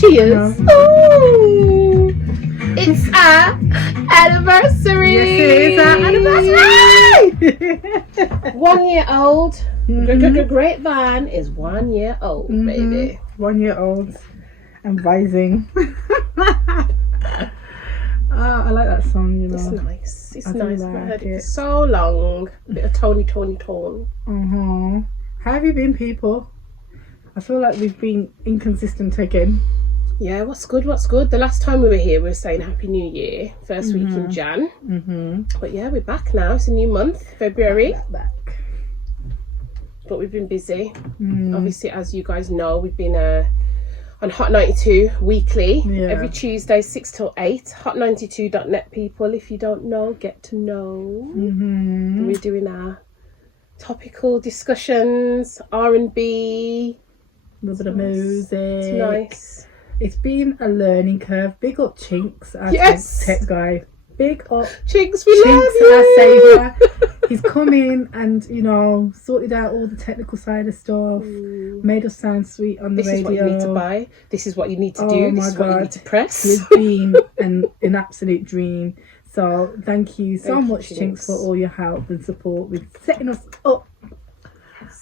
Cheers. Ooh. It's our anniversary. Yes, it is our anniversary. 1 year old. Grapevine is 1 year old, baby. 1 year old and rising. I like that song, you know. It's nice. It's I nice. like I've heard it it. for so long. A bit of Tony. How have you been, people? I feel like we've been inconsistent again. Yeah, what's good? The last time we were here, we were saying Happy New Year, first week in Jan. But yeah, we're back now. It's a new month, February. Back. But we've been busy. Obviously, as you guys know, we've been on Hot 92 weekly, every Tuesday, 6 till 8. Hot92.net, people. If you don't know, get to know. We're doing our topical discussions, R&B. A little bit of music. It's nice. It's been a learning curve. Big up Chinks, our tech guy. Big up Chinks, we love Chinks, you. our saviour. He's come in and, you know, sorted out all the technical side of stuff. Made us sound sweet on the radio. This is what you need to buy. This is what you need to do. This is what you need to press. He's been an absolute dream. So thank you so much, Chinks, for all your help and support with setting us up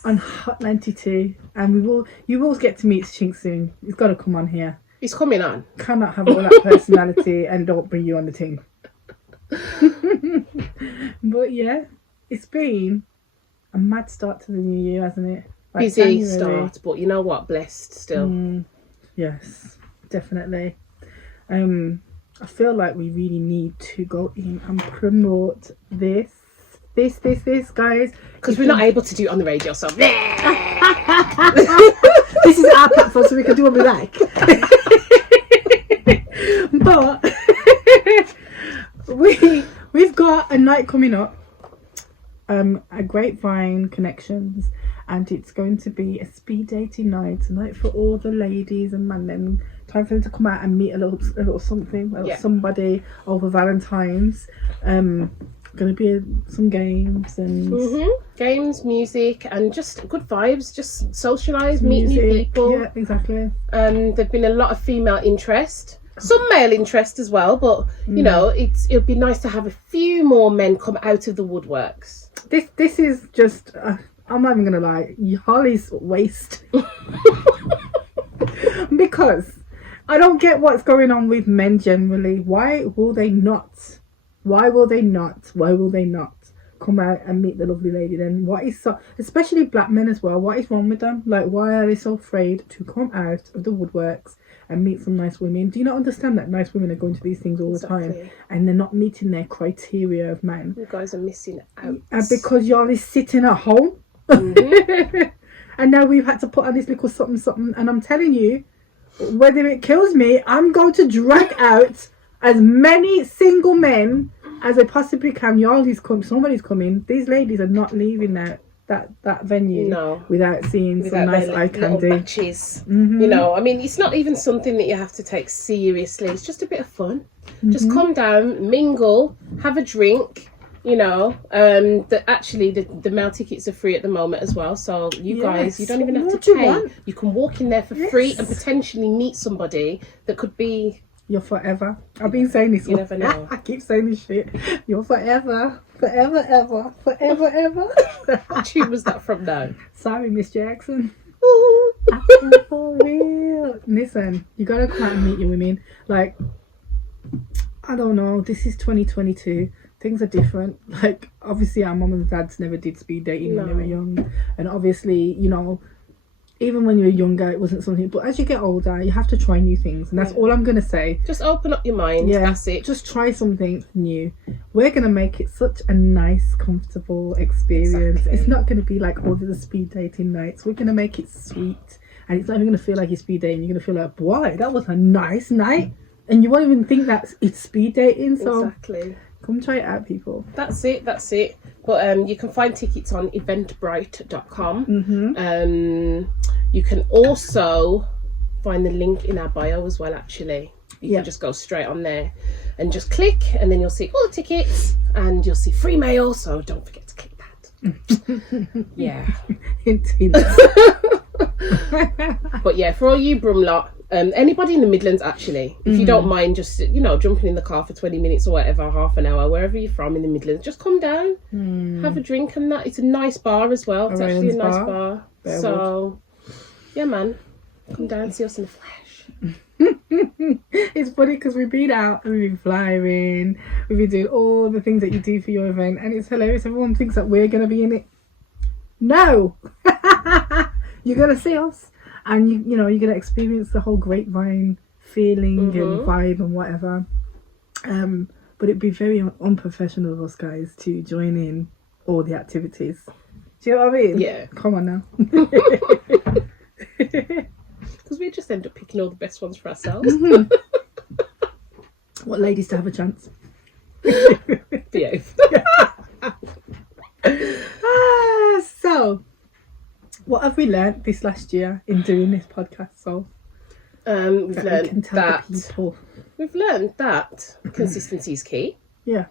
on Hot 92. And you will get to meet Chinks soon. He's got to come on here. He's coming on. Cannot have all that personality and don't bring you on the team. But yeah, it's been a mad start to the new year, hasn't it? Like busy January. start, but you know what? Blessed still. Yes, definitely. I feel like we really need to go in and promote this, guys. Because we're not able to do it on the radio, so this is our platform, so we can do what we like. But we've got a night coming up, a Grapevine Connections, and it's going to be a speed dating night tonight for all the ladies and men. Time for them to come out and meet a little something, somebody over Valentine's. Going to be some games and games, music, and just good vibes. Just socialise, meet new people. Yeah, exactly. There've been a lot of female interest, some male interest as well. But you know, it'd be nice to have a few more men come out of the woodworks. This is just. I'm not even gonna lie. Holly's waste. Because I don't get what's going on with men generally. Why will they not come out and meet the lovely lady then? What is so, especially black men as well, what is wrong with them? Like, why are they so afraid to come out of the woodworks and meet some nice women? Do you not understand that nice women are going to these things all the time and they're not meeting their criteria of man? You guys are missing out. And because y'all is sitting at home and now we've had to put on this little something, and I'm telling you, whether it kills me, I'm going to drag out as many single men as I possibly can. Somebody's coming. These ladies are not leaving that venue without seeing some nice eye candy. Matches. You know, I mean, it's not even something that you have to take seriously. It's just a bit of fun. Just come down, mingle, have a drink. You know, the male tickets are free at the moment as well. So you guys, you don't even have to pay. You can walk in there for free and potentially meet somebody that could be your forever. I've been saying this. You never know. I keep saying this shit. You're forever, ever. What tune was that from now? Sorry, Miss Jackson. For real. Listen, you gotta come out and meet your women. Like, I don't know. This is 2022. Things are different. Like, obviously our mum and dads never did speed dating when they were young, and obviously, you know, even when you were younger it wasn't something, but as you get older you have to try new things, and that's all I'm gonna say. Just open up your mind. That's it. Just try something new. We're gonna make it such a nice, comfortable experience. It's not gonna be like all the speed dating nights. We're gonna make it sweet, and it's not even gonna feel like you're speed dating. You're gonna feel like, boy, that was a nice night, and you won't even think that it's speed dating. So come try it out, people. That's it. But you can find tickets on eventbrite.com. You can also find the link in our bio as well, actually. You can just go straight on there and just click, and then you'll see all the tickets and you'll see free mail, so don't forget to click that. Yeah. Hint. But yeah, for all you Brum lot, Anybody in the Midlands, actually, if you don't mind just, jumping in the car for 20 minutes or whatever, half an hour, wherever you're from in the Midlands, just come down, have a drink and that. It's a nice bar as well. It's actually a nice bar. So, yeah, man, come down, see us in the flesh. It's funny because we've been out and we've been flying, we've been doing all the things that you do for your event, and it's hilarious. Everyone thinks that we're going to be in it. No! You're going to see us, and you're going to experience the whole Grapevine feeling and vibe and whatever. But it'd be very unprofessional of us guys to join in all the activities. Do you know what I mean? Yeah. Come on now. Because we just end up picking all the best ones for ourselves. What ladies to have a chance? Behave. So, what have we learnt this last year in doing this podcast? So, we've learned that consistency is key. Yeah.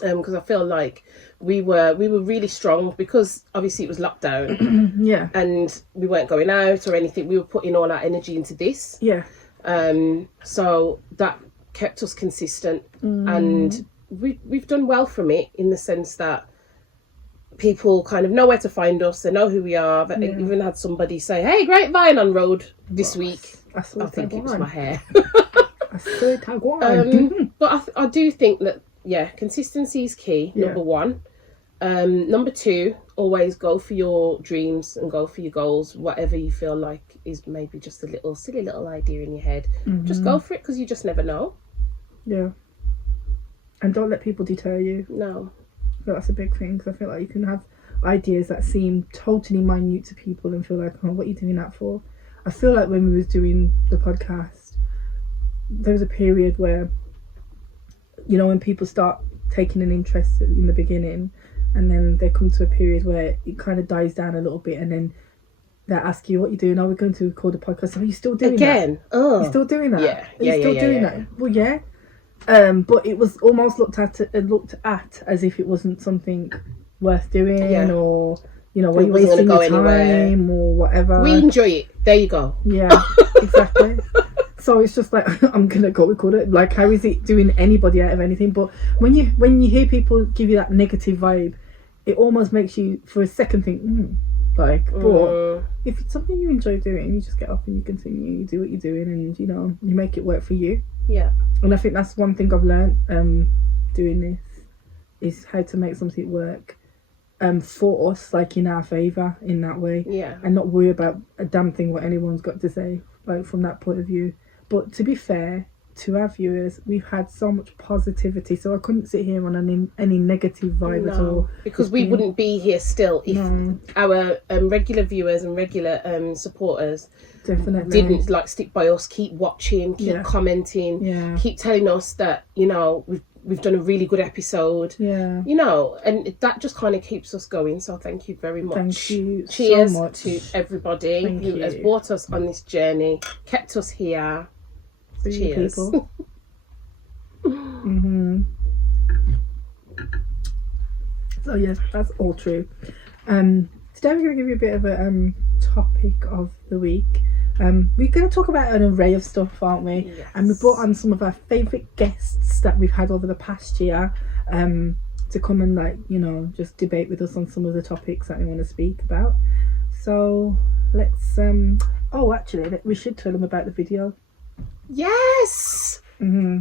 Because I feel like we were really strong because obviously it was lockdown. Yeah. And we weren't going out or anything. We were putting all our energy into this. Yeah. So that kept us consistent, and we've done well from it in the sense that people kind of know where to find us. They know who we are. But even had somebody say, "Hey, Grapevine on road this week." I think it was my hair. But I do think that consistency is key. Number one. Number two, always go for your dreams and go for your goals. Whatever you feel like is maybe just a little silly little idea in your head, just go for it because you just never know. Yeah. And don't let people deter you. No. I feel that's a big thing, because I feel like you can have ideas that seem totally minute to people and feel like, oh, what are you doing that for? I feel like when we was doing the podcast, there was a period where, when people start taking an interest in the beginning, and then they come to a period where it kind of dies down a little bit, and then they ask you, what you doing? Oh, we're going to record a podcast. Are you still doing again? That? Oh, you still doing that? Yeah, Are you still doing that? Well, yeah. But it was almost looked at as if it wasn't something worth doing, or were you wasting your time or whatever. We enjoy it. There you go. Yeah, exactly. So it's just like, I'm gonna go record it. Like, how is it doing anybody out of anything? But when you hear people give you that negative vibe, it almost makes you for a second think, but if it's something you enjoy doing, you just get up and you continue, you do what you're doing, and you make it work for you. Yeah. And I think that's one thing I've learned doing this, is how to make something work for us, like in our favour, in that way. Yeah. And not worry about a damn thing what anyone's got to say, like from that point of view. But to be fair to our viewers, we've had so much positivity, so I couldn't sit here on any negative vibe at all. Because we wouldn't be here still if our regular viewers and regular supporters didn't stick by us, keep watching, keep commenting, keep telling us that we've done a really good episode. Yeah. And that just kind of keeps us going. So thank you very much. Thank you. Cheers so much to everybody who has brought us on this journey, kept us here. Cheers. People. So yes, that's all true. Today we're going to give you a bit of a topic of the week. We're going to talk about an array of stuff, aren't we? Yes. And we brought on some of our favourite guests that we've had over the past year to come and just debate with us on some of the topics that we want to speak about. So let's actually we should tell them about the video. Yes.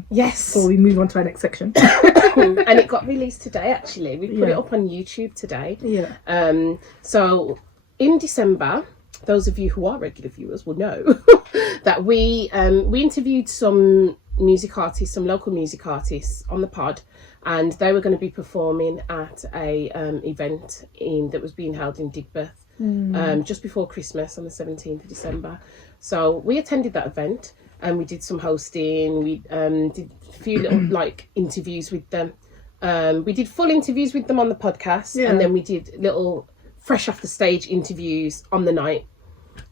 Yes. Before we move on to our next section. And it got released today, actually. We put it up on YouTube today. Yeah. So in December, those of you who are regular viewers will know that we interviewed some music artists, some local music artists on the pod, and they were going to be performing at a event that was being held in Digbeth just before Christmas on the 17th of December. So we attended that event. And we did some hosting. We did a few little interviews with them. We did full interviews with them on the podcast, and then we did little fresh off the stage interviews on the night.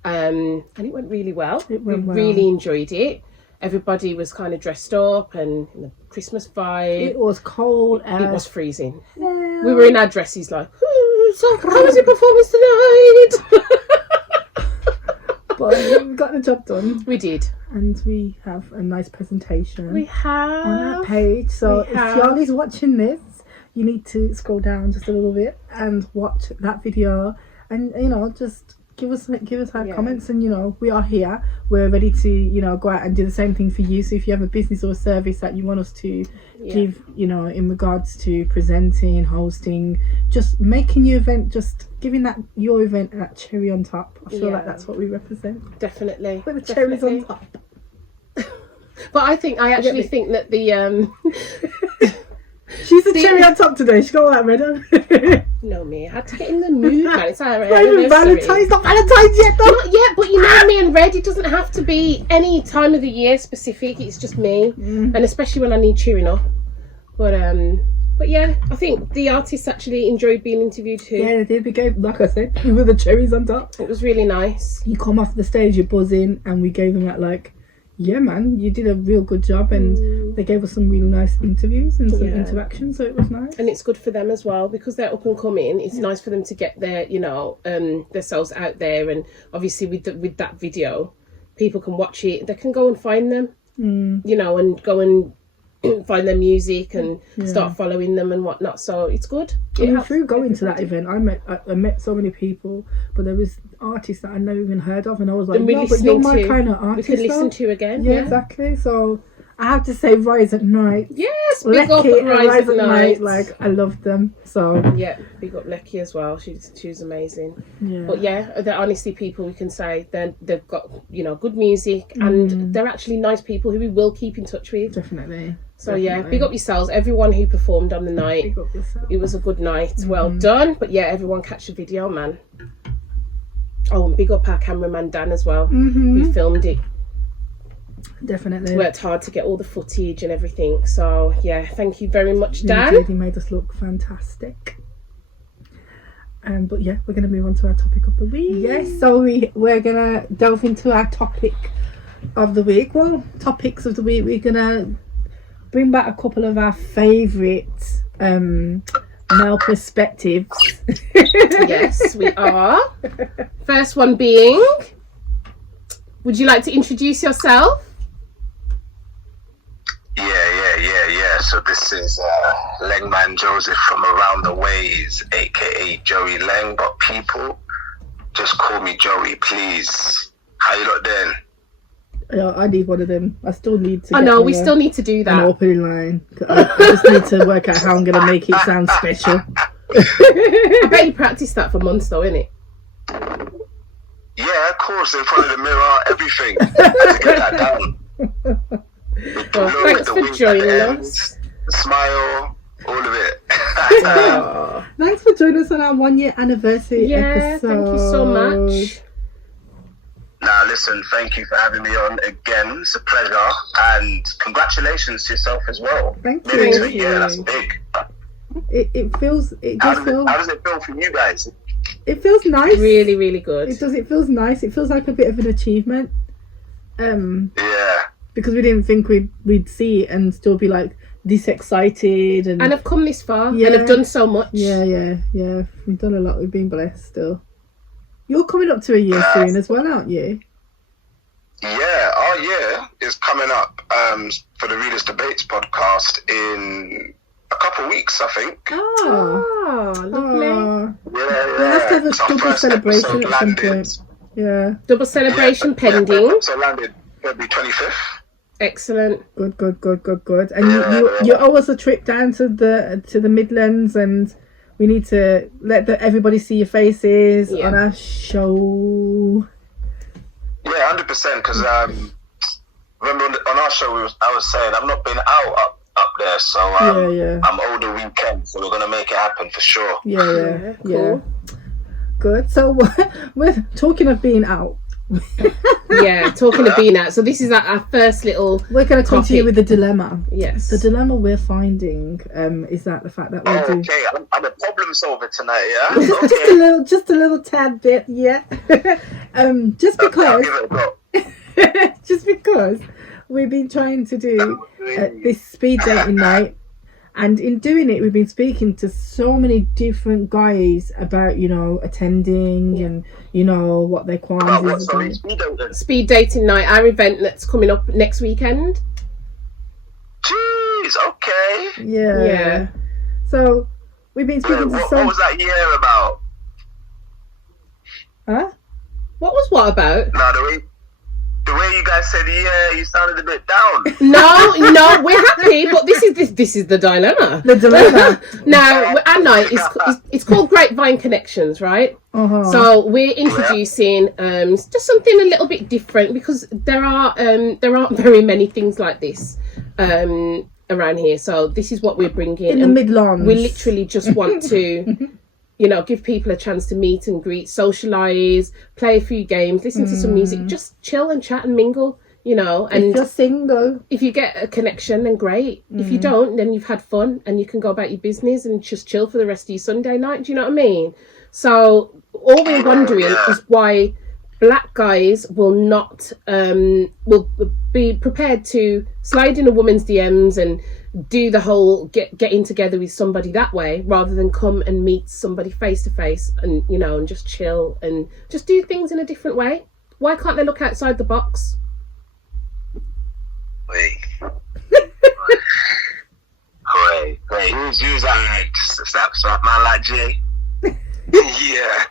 And it went really well. We really enjoyed it. Everybody was kind of dressed up and in the Christmas vibe. It was cold. It was freezing. We were in our dresses like, so how was your performance tonight? But we got the job done. We did. And we have a nice presentation. We have. On our page. So if y'all is watching this, you need to scroll down just a little bit and watch that video. And, just give us our comments. And, we are here. We're ready to, go out and do the same thing for you. So if you have a business or a service that you want us to give, in regards to presenting, hosting, just making your event, just giving your event that cherry on top. I feel like that's what we represent. Definitely. With the cherries on top. But I actually think that the she's the cherry on top today. She got all that red on. No, me. I had to get in the mood, man. It's our Valentine's, not Valentine's yet, though. Not yet, but you know me and red. It doesn't have to be any time of the year specific. It's just me, and especially when I need cheering up. But yeah, I think the artists actually enjoyed being interviewed too. Yeah, they did. We gave, like I said, with the cherries on top. It was really nice. You come off the stage, you're buzzing, and we gave them that yeah, man, you did a real good job, and they gave us some really nice interviews and some interaction, so it was nice. And it's good for them as well, because they're up and coming. It's nice for them to get their, themselves out there, and obviously with that video, people can watch it. They can go and find them, and go and find their music and start following them and whatnot. So it's good. Through going to that event, I met so many people, but there was artists that I never even heard of, and I was like, no, but you're my kind of We artist. could listen to again. Yeah, exactly. So I have to say, Rise at Night. Yes, big up Rise at Night. I love them. So yeah, big up Lecky as well. She was amazing. Yeah. But yeah, they're honestly people we can say they've got good music, and they're actually nice people who we will keep in touch with. Definitely. So yeah, big up yourselves, everyone who performed on the night. Big up yourself. It was a good night. Well done. But yeah, everyone catch the video, man. Oh, and big up our cameraman Dan as well, who filmed it. Definitely. Worked hard to get all the footage and everything. So yeah, thank you very much, Dan. Yeah, he made us look fantastic. But yeah, we're going to move on to our topic of the week. Yes, so we're going to delve into our topic of the week. Well, topics of the week. We're going to bring back a couple of our favourite male perspectives. Yes, we are. First one being, would you like to introduce yourself? Yeah. So this is Lengman Joseph from Around the Ways, aka Joey Leng, but people just call me Joey, please. How you lot doing? Yeah, I need one of them. I still need to. I know, we still need to do that. An opening line. I just need to work out how I'm going to make it sound special. I bet you practiced that for months though, innit? Yeah, of course, in front of the mirror, everything. To get that down. Well, thanks for joining us. The smile, all of it. Thanks for joining us on our 1 year anniversary episode. Thank you so much. Now, listen, thank you for having me on again. It's a pleasure. And congratulations to yourself as well. Thank you. Nearly 2 years, that's big. It feels... How does it feel for you guys? It feels nice. Really, really good. It does. It feels nice. It feels like a bit of an achievement. Yeah. Because we didn't think we'd see it and still be like this excited. And have come this far. And have done so much. Yeah. We've done a lot. We've been blessed still. You're coming up to a year soon as well, aren't you? Yeah, our year is coming up for the Realist Debates Podcast in a couple of weeks, I think. Oh, lovely. Yeah. We'll have to have a double celebration at some point. Yeah. Double celebration pending. So landed February 25th. Excellent. Good. And you owe us a trip down to the Midlands, and we need to let everybody see your faces on our show. Yeah, 100%. Because remember on our show, I was saying I've not been out up there, so I'm older weekend, so we're gonna make it happen for sure. Yeah. Cool. Good. So we're talking of being out. Talking of being out. So this is our first little. We're going to come to you with the dilemma. Yes. The dilemma we're finding is that the fact that we're doing. Okay, I'm a problem solver tonight. Yeah. Okay. just a little tad bit. Yeah. Just because we've been trying to do this speed dating night, And in doing it, we've been speaking to so many different guys about, attending and, what their qualms is about. Speed dating night, our event that's coming up next weekend. Jeez, okay. Yeah. So, we've been speaking to What was that year about? Huh? What about? No, the way you guys said, you sounded a bit down. No, we're happy, but this is the dilemma. The dilemma. Now, our night it's called Grapevine Connections, right? Uh-huh. So we're introducing just something a little bit different because there aren't very many things like this around here. So this is what we're bringing in the Midlands. We literally just want to. Give people a chance to meet and greet, socialise, play a few games, listen to some music, just chill and chat and mingle, And if you're single, if you get a connection, then great. If you don't, then you've had fun and you can go about your business and just chill for the rest of your Sunday night. Do you know what I mean? So all we're wondering is why black guys will not will be prepared to slide in a woman's DMs and do the whole getting together with somebody that way rather than come and meet somebody face to face and and just chill and just do things in a different way. Why can't they look outside the box? Wait. Wait. Who's that? Slap man like Jay? Yeah.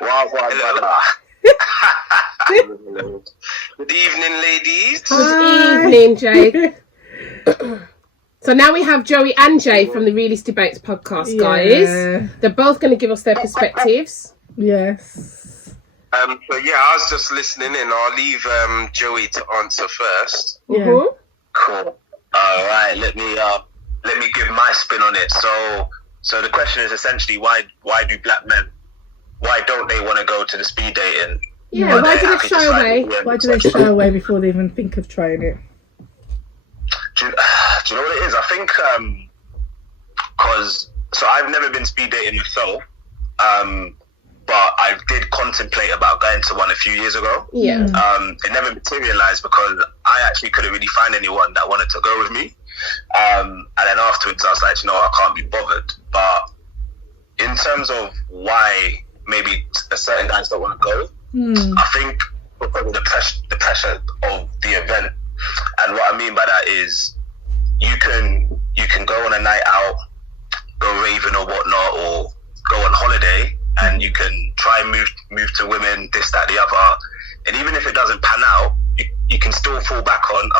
Wow, brother. Good evening, ladies. Good evening, Jay. So now we have Joey and Jay from the Realist Debates Podcast, guys. They're both going to give us their perspectives. Yes. So I was just listening in. I'll leave Joey to answer first. Yeah. Mm-hmm. Cool. All right. Let me give my spin on it. So the question is essentially why do black men, why don't they want to go to the speed dating? Yeah. Why do they shy away? Why do they shy away before they even think of trying it? Do you know what it is? I think so I've never been speed dating myself, but I did contemplate about going to one a few years ago. Yeah. It never materialized because I actually couldn't really find anyone that wanted to go with me. And then afterwards I was like, I can't be bothered. But in terms of why maybe certain guys don't want to go, I think because of the pressure of the event. And what I mean by that is you can go on a night out, go raving or whatnot, or go on holiday, and you can try and move to women, this, that, the other. And even if it doesn't pan out, you can still fall back on,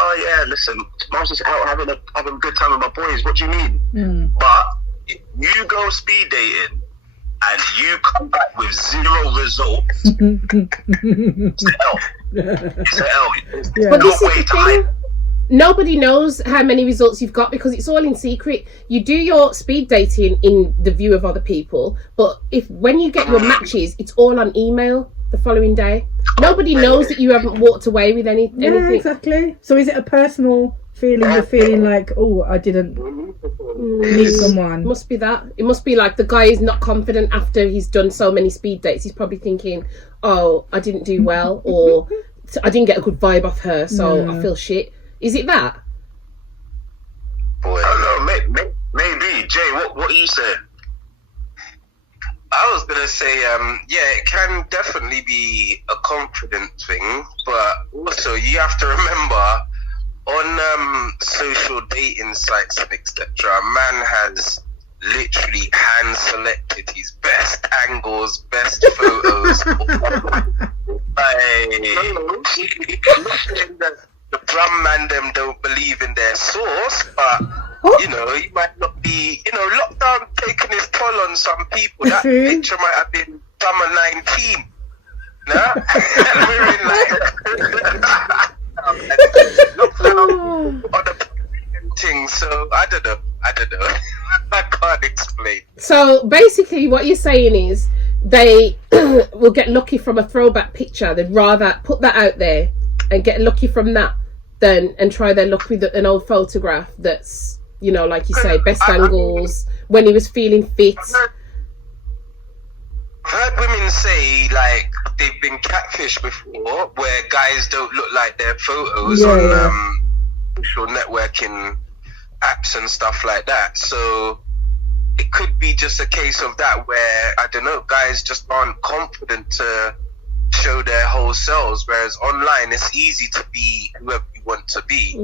listen, I was just out having a good time with my boys. What do you mean? But if you go speed dating and you come back with 0 results, it's an L. It's an L. But this is the thing. Nobody knows how many results you've got because it's all in secret. You do your speed dating in the view of other people, but when you get your matches, it's all on email the following day. Nobody knows that you haven't walked away with anything. Yeah, exactly. So is it a personal feeling? You're feeling like, I didn't meet someone. It must be that. It must be like the guy is not confident after he's done so many speed dates. He's probably thinking, I didn't do well, or I didn't get a good vibe off her, so I feel shit. Is it that? Boy, I don't know. Maybe. Jay, what are you saying? I was going to say, it can definitely be a confident thing, but also you have to remember on social dating sites and etc., a man has literally hand selected his best angles, best photos. The Brum man them don't believe in their source, but he might not be, lockdown taking his toll on some people. That picture might have been summer 19. Nah? We're in lockdown on the thing, so I don't know. I can't explain. So basically what you're saying is they will get lucky from a throwback picture. They'd rather put that out there and get lucky from that and try their luck with an old photograph that's, like you say, best angles, when he was feeling fit. I've heard women say, like, they've been catfished before, where guys don't look like their photos on social networking apps and stuff like that. So it could be just a case of that where, I don't know, guys just aren't confident to show their whole selves, whereas online it's easy to be whoever you want to be.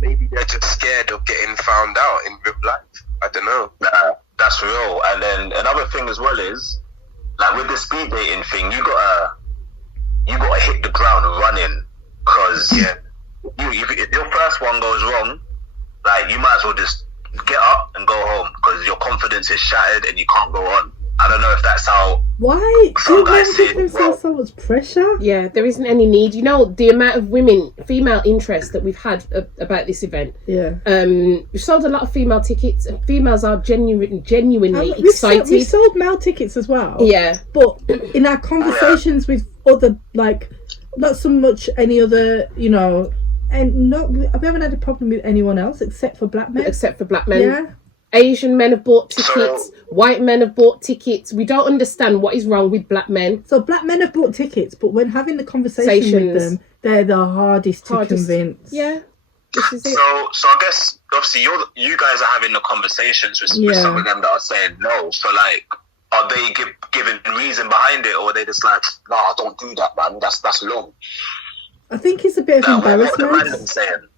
Maybe they're just scared of getting found out in real life. I don't know. Nah, that's real. And then another thing as well is, like with the speed dating thing, you gotta hit the ground running, because if your first one goes wrong, like you might as well just get up and go home, because your confidence is shattered and you can't go on. I don't know if that's how. Why some do guys men see give it. themselves so much pressure? Yeah, there isn't any need. You know, the amount of female interest that we've had about this event. Yeah. We've sold a lot of female tickets, and females are genuinely excited. We sold male tickets as well. Yeah. But in our conversations with other, like, not so much any other, you know, and we haven't had a problem with anyone else except for black men. Except for black men. Yeah. Asian men have bought tickets. White men have bought tickets. We don't understand what is wrong with black men. So black men have bought tickets, but when having the conversation with them, they're the hardest to convince. Yeah. This is it. So I guess obviously you guys are having the conversations with some of them that are saying no. So like, are they giving reason behind it, or are they just like, nah, don't do that, man. That's low. I think it's a bit of embarrassment. What the man saying?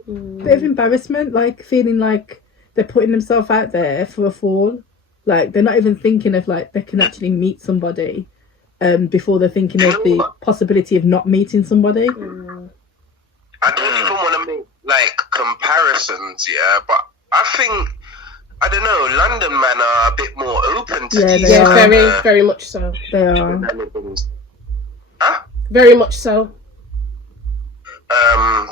Bit of embarrassment, like feeling like they're putting themselves out there for a fall. Like they're not even thinking of like they can actually meet somebody before they're thinking of the possibility of not meeting somebody. I don't even want to make like comparisons, but I think, I don't know, London men are a bit more open to these. Yeah, very much so. They are. Huh? Very much so.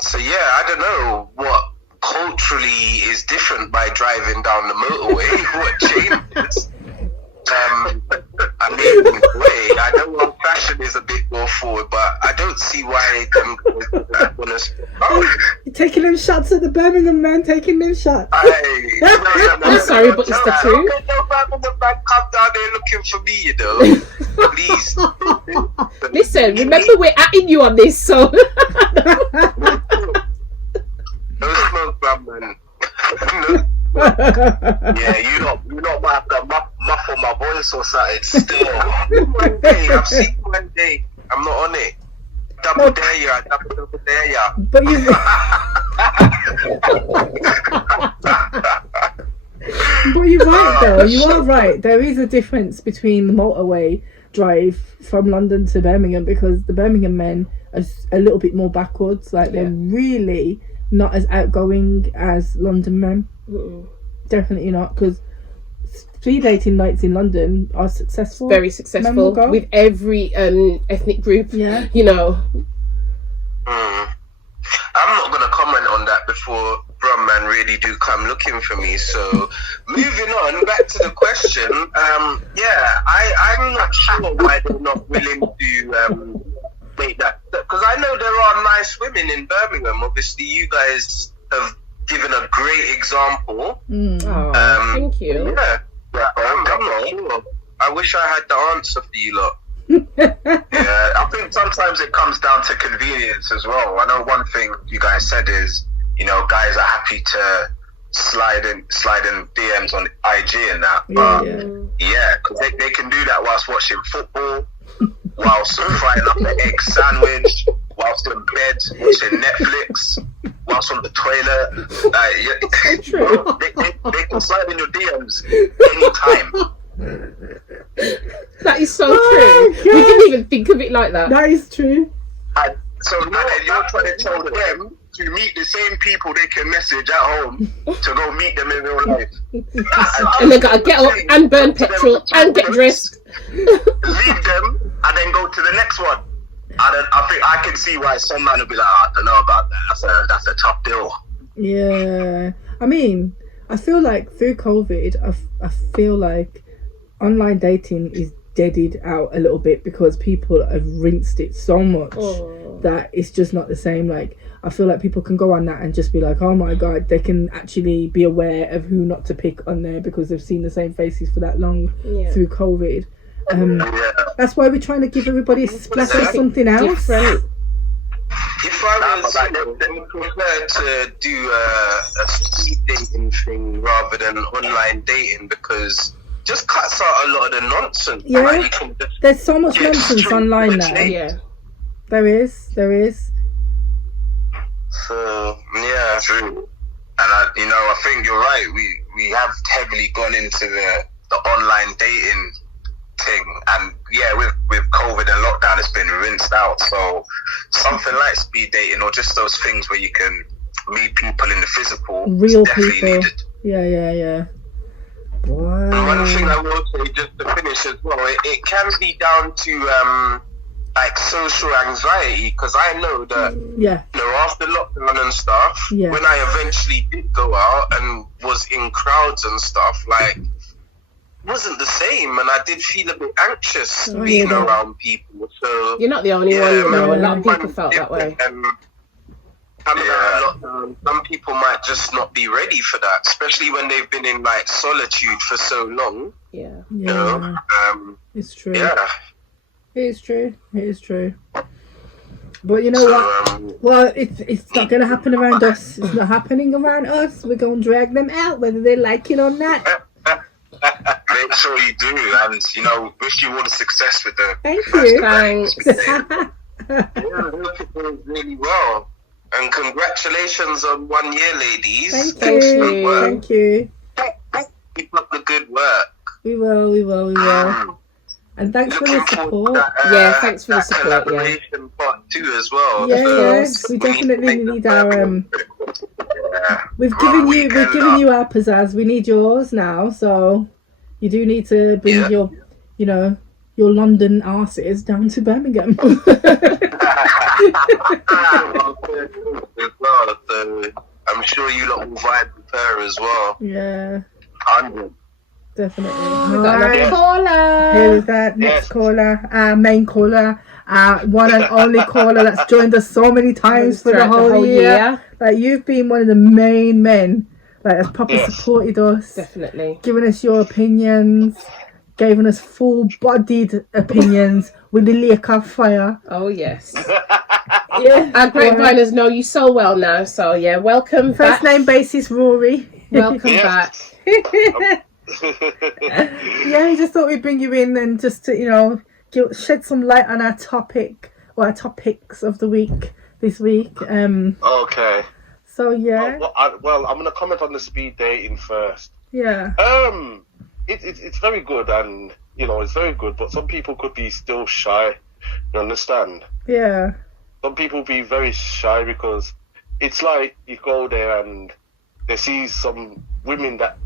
So yeah, I don't know what culturally is different by driving down the motorway. What changes? I mean, I know fashion is a bit more forward, but I don't see why them guys You're taking them shots at the Birmingham man, taking them shots. I'm sorry, but it's the truth. No Birmingham man come down there looking for me, you know. Please. Listen, remember we're atting you on this, so. No smoke, man. Yeah, you not might have to muffle my voice or something still. One day, I've seen one day. I'm not on it. Double dare ya. But you're right though. You are right. There is a difference between the motorway drive from London to Birmingham, because the Birmingham men are a little bit more backwards. Like they're really not as outgoing as London men. Definitely not, because speed dating nights in London are successful. Very successful with every ethnic group. Yeah, you know. I'm not gonna comment on that before Brum man really do come looking for me. So moving on back to the question. I'm not sure why they're not willing to make that, because I know there are nice women in Birmingham. Obviously, you guys have given a great example. Thank you. Yeah, I'm not sure. I wish I had the answer for you lot. Yeah, I think sometimes it comes down to convenience as well. I know one thing you guys said is, you know, guys are happy to slide in DMs on IG and that. But because they can do that whilst watching football, whilst frying up an egg sandwich, whilst in bed watching Netflix, whilst on the toilet. They can slide in your DMs anytime. That is so true. We didn't even think of it like that. That is true. And then you're trying to tell them to meet the same people they can message at home to go meet them in real life. And they gotta get up and burn petrol and get dressed. Leave them and then go to the next one. I think I can see why some man will be like, I don't know about that. That's a tough deal. Yeah, I mean, I feel like through COVID, I feel like online dating is deaded out a little bit, because people have rinsed it so much that it's just not the same. Like, I feel like people can go on that and just be like, oh my god, they can actually be aware of who not to pick on there because they've seen the same faces for that long through COVID. That's why we're trying to give everybody a splash of something else. If I would prefer to do a speed dating thing rather than online dating because it just cuts out a lot of the nonsense. Yeah, like, you can just there's so much get nonsense straight online to the now. chase. Yeah. There is. So yeah, True. And I think you're right. We have heavily gone into the online dating thing, and yeah, with COVID and lockdown, it's been rinsed out. So something like speed dating or just those things where you can meet people in the physical, Real is definitely people. needed. Yeah. And one thing Wow. I will say just to finish as well, it can be down to like social anxiety because I know that Yeah. after lockdown and stuff, Yeah. when I eventually did go out and was in crowds and stuff, like it wasn't the same, and I did feel a bit anxious Oh, being yeah. around people. So You're not the only one, you know. A lot of people felt that way. Coming out of lockdown, some people might just not be ready for that, especially when they've been in like solitude for so long. Yeah. You know? It's true. Yeah. It is true. But you know what? Well, it's not going to happen around us. It's not happening around us. We're going to drag them out, whether they like it or not. Make sure you do, and wish you all the success with the. Thank you. Thanks. Yeah, I hope it goes really well. And congratulations on 1 year, ladies. Thank you. Keep up the good work. We will. And thanks for the Looking forward support. to that, Yeah, thanks for the that support, yeah. collaboration part 2 as well. Yeah, course. we definitely need our Yeah. We've given you our pizzazz. We need yours now. So you do need to bring your London arses down to Birmingham. As well, so I'm sure you lot will vibe with her as well. Yeah, 100. definitely. We got another caller. Here is that next caller, our main caller, our one and only caller that's joined us so many times for the Throughout whole year. Like, you've been one of the main men that has properly supported us, Definitely. given us your opinions, giving us full-bodied opinions with the lake of fire. Oh, yes. Yeah, Our grapeviners know you so well now, so yeah, welcome First back. name basis Rory. Welcome back. Yeah, I just thought we'd bring you in and just to, shed some light on our topic or our topics of the week this week. Okay. So yeah, Well, I'm gonna comment on the speed dating first. yeah, It's very good, and it's very good. But some people could be still shy. You understand? yeah, Some people be very shy because it's like you go there and they see some women that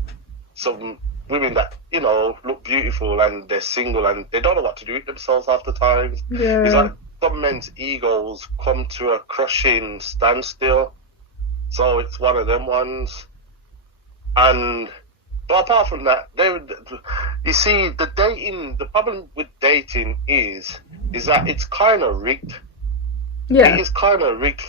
look beautiful and they're single and they don't know what to do with themselves half the time. It's yeah, like some men's egos come to a crushing standstill. So it's one of them ones. But apart from that, you see, the problem with dating is that it's kind of rigged. yeah. It's kind of rigged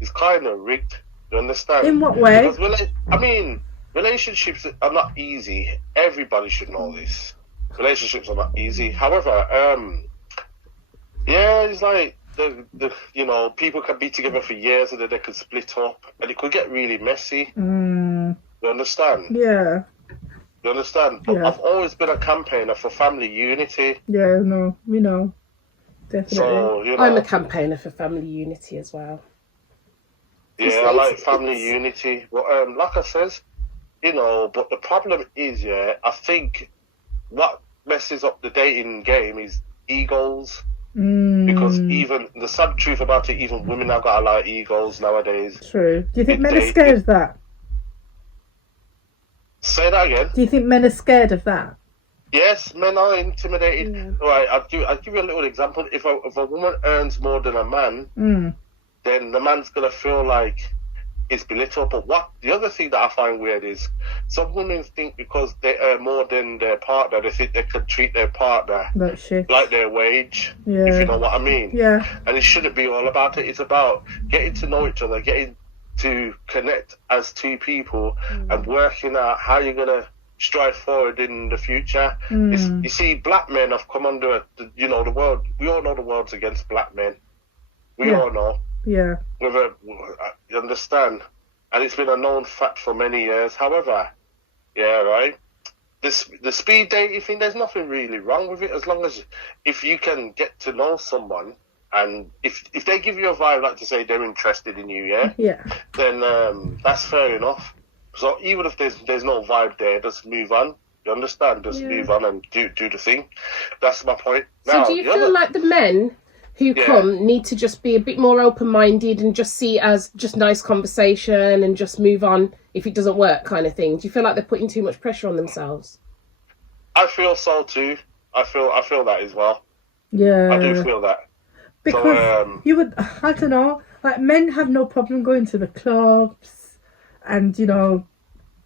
it's kind of rigged. You understand? In what way? Because, relationships are not easy. Everybody should know this. Relationships are not easy. However, it's like people can be together for years and then they could split up and it could get really messy. You understand? Yeah, You understand? But Yeah. I've always been a campaigner for family unity. yeah. No, we know. Definitely. So, I'm a campaigner for family unity as well. I like family unity. But like I says, but the problem is, I think what messes up the dating game is egos. Because even the sad truth about it, even women have got a lot of egos nowadays. True. Do you think men are They- scared of that? Say that again. Do you think men are scared of that? Yes, men are intimidated. Yeah. All right, I'll give you a little example. If a woman earns more than a man, then the man's gonna feel like it's belittled. But the other thing that I find weird is some women think because they earn more than their partner, they think they can treat their partner That shit. like their wage. Yeah. If you know what I mean. Yeah. And it shouldn't be all about it. It's about getting to know each other, getting to connect as two people, and working out how you're gonna stride forward in the future. You see, black men have come under the world. We all know the world's against black men. We Yeah. all know. Yeah. You understand? And it's been a known fact for many years. However, yeah, right? The speed dating thing, there's nothing really wrong with it, as long as if you can get to know someone, and if they give you a vibe, like to say they're interested in you, then that's fair enough. So even if there's no vibe there, just move on. You understand? Just move on and do the thing. That's my point. Now, so do you feel like the men who come need to just be a bit more open-minded and just see it as just nice conversation and just move on if it doesn't work, kind of thing? Do you feel like they're putting too much pressure on themselves? I feel so too. I feel that as well. Yeah. I do feel that. Because you would, I don't know, like men have no problem going to the clubs and, you know,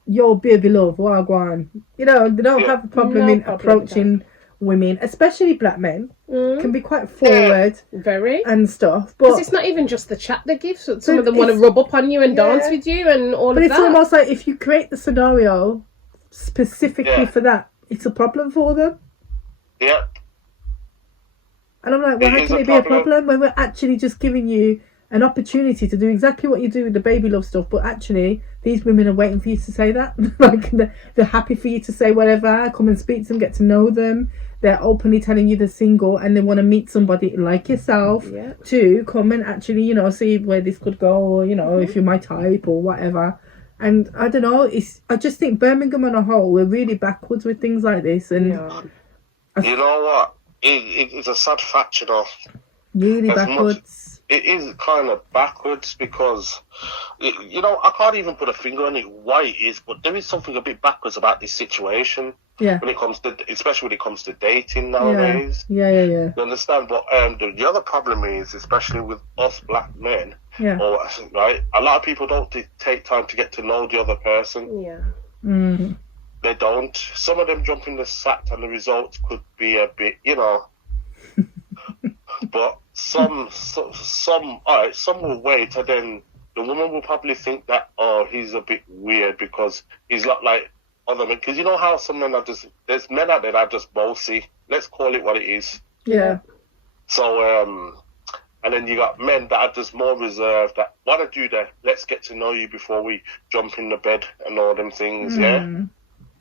your baby love, wagwan. You know, they don't have a problem in approaching women, especially black men, can be quite forward very and stuff. Because it's not even just the chat they give. So some of them want to rub up on you and dance with you and all of that. But it's almost like if you create the scenario specifically for that, it's a problem for them. Yeah. And I'm like, well, how can it be a problem when we're actually just giving you an opportunity to do exactly what you do with the baby love stuff, but actually these women are waiting for you to say that. Like they're happy for you to say whatever, come and speak to them, get to know them. They're openly telling you they're single and they want to meet somebody like yourself to come and actually, you know, see where this could go, or, you know, if you're my type or whatever. And I don't know, I just think Birmingham on a whole, we're really backwards with things like this. And you know what? It's a sad fact, you know. Really backwards. It is kind of backwards because, you know, I can't even put a finger on it why it is, but there is something a bit backwards about this situation. Yeah. When it comes to, especially when it comes to dating nowadays. Yeah. You understand? But the other problem is, especially with us black men, right? A lot of people don't take time to get to know the other person. Yeah. Mm. They don't. Some of them jump in the sack and the results could be a bit, you know. But some will wait, and then the woman will probably think that, oh, he's a bit weird because he's not like other men. Because you know how some men are there's men out there that are just bossy. Let's call it what it is. Yeah. So, and then you got men that are just more reserved, that want to do that. Let's get to know you before we jump in the bed and all them things,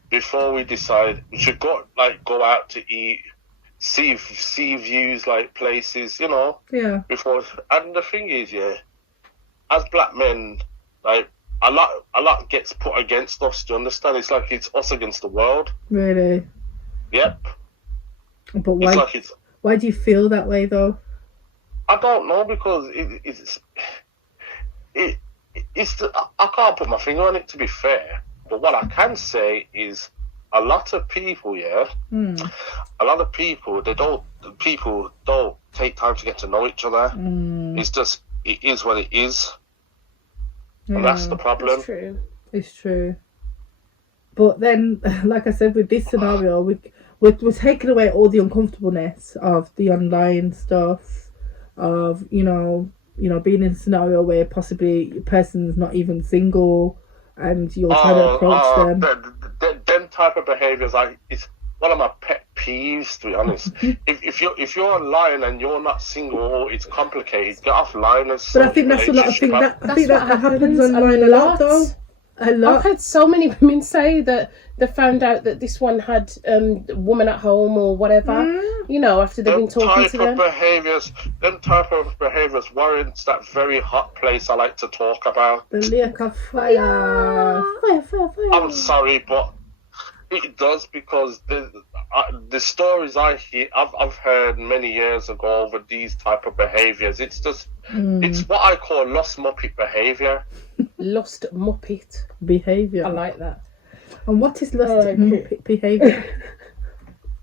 before we decide we should go out to eat, see views, like places, you know. Yeah. Before, and the thing is, as black men, like a lot gets put against us. Do you understand? It's like it's us against the world. Really? Yep. But why? Why do you feel that way, though? I don't know, because I can't put my finger on it, to be fair. But what I can say is, a lot of people, a lot of people, people don't take time to get to know each other. It's just, it is what it is. And that's the problem. It's true. But then, like I said, with this scenario, we're taking away all the uncomfortableness of the online stuff, of, you know, being in a scenario where possibly a person's not even single and you're trying to approach them. Them type of behaviours, it's one of my pet peeves, to be honest. if you're online and you're not single, or it's complicated, get offline. But I think that's a lot of things. I think that happens online a lot, though. A lot. I've heard so many women say that they found out that this one had a woman at home or whatever, you know, after they've been talking to them. Them type of behaviours warrants that very hot place I like to talk about. The lake of fire. Fire. I'm sorry, but it does, because the stories I hear, I've heard many years ago over these type of behaviours. It's just, it's what I call lost muppet behaviour. Lost muppet behaviour. I like that. And what is lost muppet behaviour?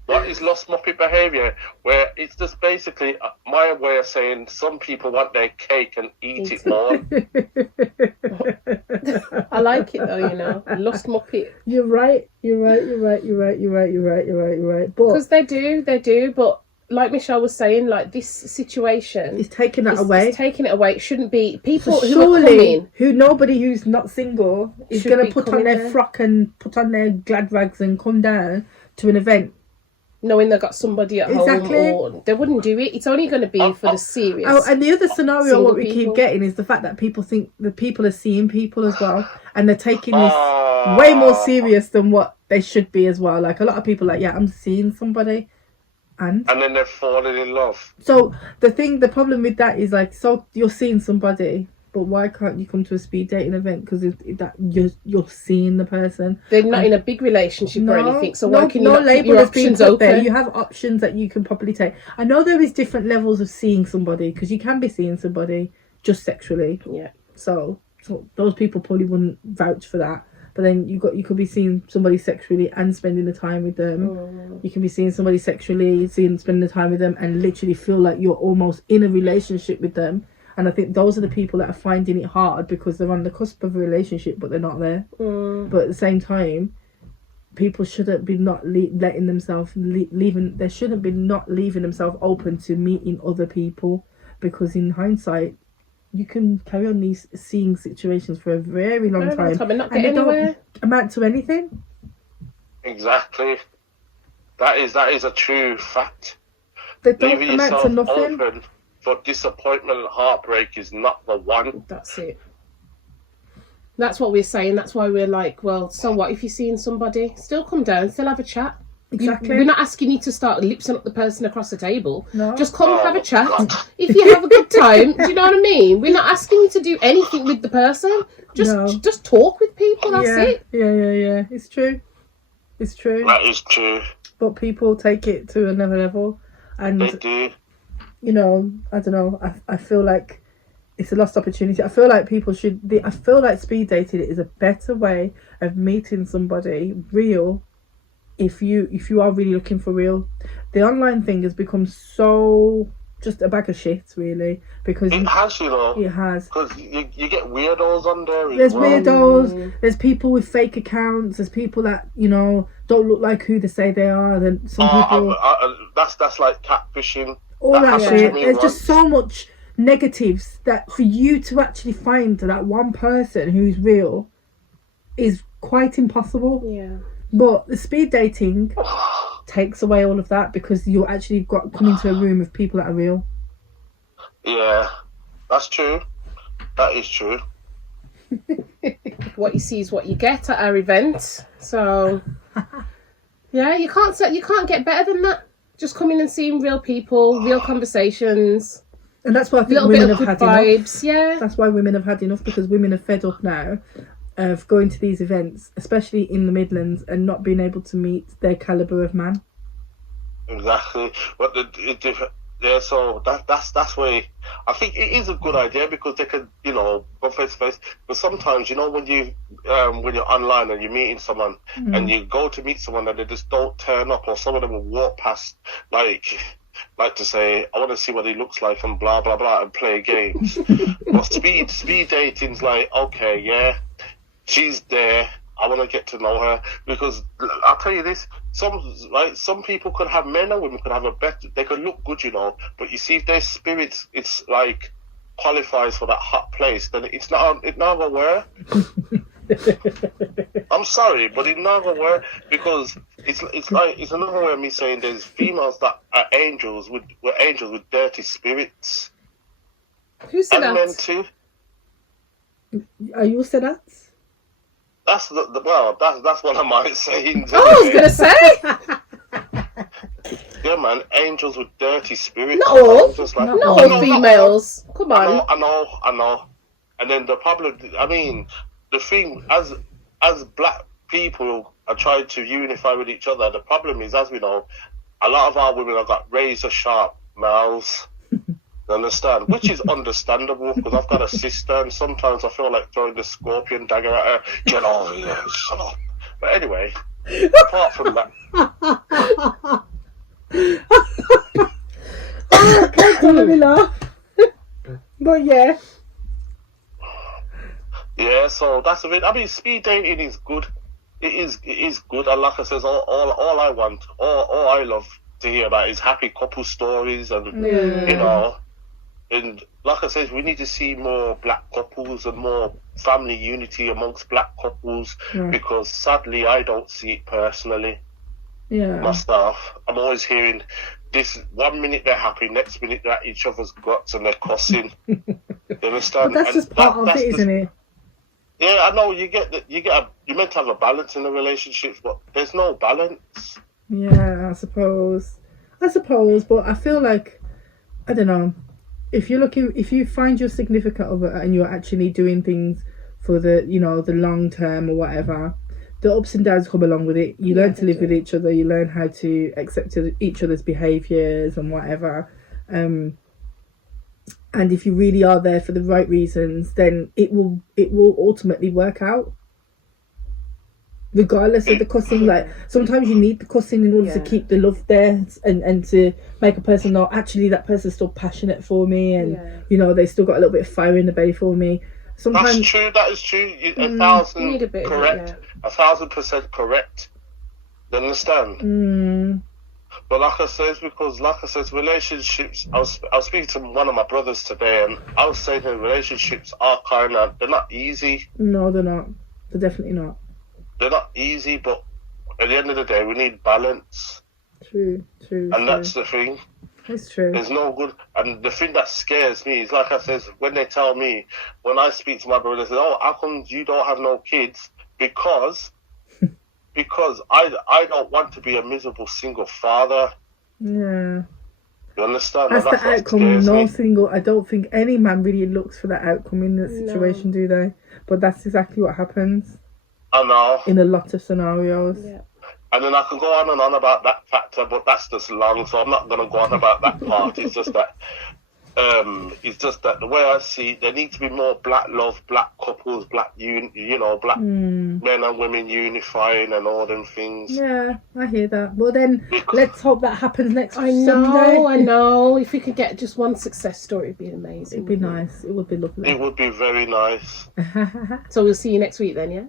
What is lost muppet behaviour? Where it's just basically my way of saying some people want their cake and eat it more. I like it though, you know. Lost muppet. You're right. But because they do. But like Michelle was saying, like this situation is taking that away. It's taking it away. It shouldn't be. People who are coming, nobody who's not single is going to put on their frock and put on their glad rags and come down to an event knowing they've got somebody at home, or they wouldn't do it. It's only going to be for the serious. Oh, and the other scenario, what we people. keep getting is the fact that people think the people are seeing people as well, and they're taking this way more serious than what they should be as well. Like a lot of people, like, yeah, I'm seeing somebody, and then they're falling in love. So the problem with that is, like, so you're seeing somebody, but why can't you come to a speed dating event? Because that you're seeing the person. They're not in a big relationship or anything, so why can you not keep label your has been options put open? there. You have options that you can probably take. I know there is different levels of seeing somebody, because you can be seeing somebody just sexually. Yeah. So those people probably wouldn't vouch for that. But then you could be seeing somebody sexually and spending the time with them. You can be seeing somebody sexually, spending the time with them, and literally feel like you're almost in a relationship with them. And I think those are the people that are finding it hard because they're on the cusp of a relationship, but they're not there. But at the same time, people shouldn't be not letting themselves leaving. They shouldn't be not leaving themselves open to meeting other people, because in hindsight, you can carry on these seeing situations for a very long time and not and get they anywhere. don't amount to anything. Exactly. That is a true fact. They don't Leaving amount yourself to nothing. open for disappointment and heartbreak is not the one. That's it. That's what we're saying. That's why we're like, well, so what if you're seeing somebody? Still come down, still have a chat. Exactly. We're not asking you to start lipsing up the person across the table. No. Just come have a chat. If you have a good time, do you know what I mean? We're not asking you to do anything with the person. Just talk with people. That's it. Yeah. It's true. That is true. But people take it to another level, and They do. You know, I don't know. I feel like it's a lost opportunity. I feel like people should. I feel like speed dating is a better way of meeting somebody real. If you are really looking for real, the online thing has become so just a bag of shit, really. Because it has, you know. It has. Because you get weirdos on there. There's weirdos. There's people with fake accounts. There's people that, you know, don't look like who they say they are. Then some people. That's like catfishing. All that shit. There's just so much negatives that for you to actually find that one person who's real is quite impossible. Yeah. But the speed dating takes away all of that, because you actually come into a room with people that are real. Yeah, that's true. That is true. What you see is what you get at our event. So yeah, you can't get better than that. Just coming and seeing real people, real conversations. And that's why I think women have had enough. Yeah. That's why women have had enough, because women are fed up now of going to these events, especially in the Midlands, and not being able to meet their calibre of man. Exactly. But so that's why I think it is a good idea, because they could, you know, go face to face. But sometimes, you know, when you're online and you're meeting someone and you go to meet someone and they just don't turn up, or some of them will walk past, like to say, I want to see what he looks like and blah blah blah, and play games. But speed dating's like, okay, yeah, she's there, I want to get to know her. Because I'll tell you this, some people could have, men and women could have they could look good, you know, but you see if their spirits, it's like qualifies for that hot place, then it never work. I'm sorry, but it never work, because it's another way of me saying there's females that are angels with dirty spirits. Who said that? And men too. Are you said that? That's that's what I might say. I was gonna say. Yeah, man, angels with dirty spirits. Not all females. Come on. I know. And then the problem, I mean, the thing, as black people are trying to unify with each other, the problem is, as we know, a lot of our women have got razor sharp mouths. You understand? Which is understandable, because I've got a sister and sometimes I feel like throwing the scorpion dagger at her. Get over here, shut up. But anyway, apart from that. Don't let me laugh. But yeah. Yeah, so that's a bit. I mean, speed dating is good. It is good. And like I says, all I want, all I love to hear about is happy couple stories, and you know. And like I said, we need to see more black couples and more family unity amongst black couples, because sadly I don't see it personally. myself. I'm always hearing this. 1 minute they're happy, next minute they're at each other's guts and they're cussing. You understand? But that's just part of it, isn't it? Yeah, I know. You're meant to have a balance in a relationship, but there's no balance. Yeah, I suppose, but I feel like, I don't know, if you find your significant other and you're actually doing things for the long term or whatever, the ups and downs come along with it. You learn to live with each other. You learn how to accept each other's behaviours and whatever. And if you really are there for the right reasons, then it will ultimately work out. Regardless of the cussing, like sometimes you need the cussing in order to keep the love there and to make a person know actually that person's still passionate for me and they still got a little bit of fire in the belly for me. Sometimes that's true. That is true. 1,000 correct. 1,000% correct. You understand? But like I said, relationships. I was speaking to one of my brothers today, and I was saying that relationships are they're not easy. No, they're not. They're definitely not. They're not easy, but at the end of the day, we need balance. True. And that's the thing. It's true. There's no good. And the thing that scares me is, like I said, when they tell me, when I speak to my brother, they say, "Oh, how come you don't have no kids?" Because I don't want to be a miserable single father. Yeah. You understand? That's the outcome. I don't think any man really looks for that outcome in that situation, do they? But that's exactly what happens. I know. In a lot of scenarios. Yeah. And then I can go on and on about that factor, but that's just long, so I'm not going to go on about that part. It's just that the way I see it, there needs to be more black love, black couples, black men and women unifying and all them things. Yeah, I hear that. Well then, let's hope that happens next Sunday. I know. If we could get just one success story, it'd be amazing. It'd be nice. It would be lovely. It would be very nice. So we'll see you next week then, yeah?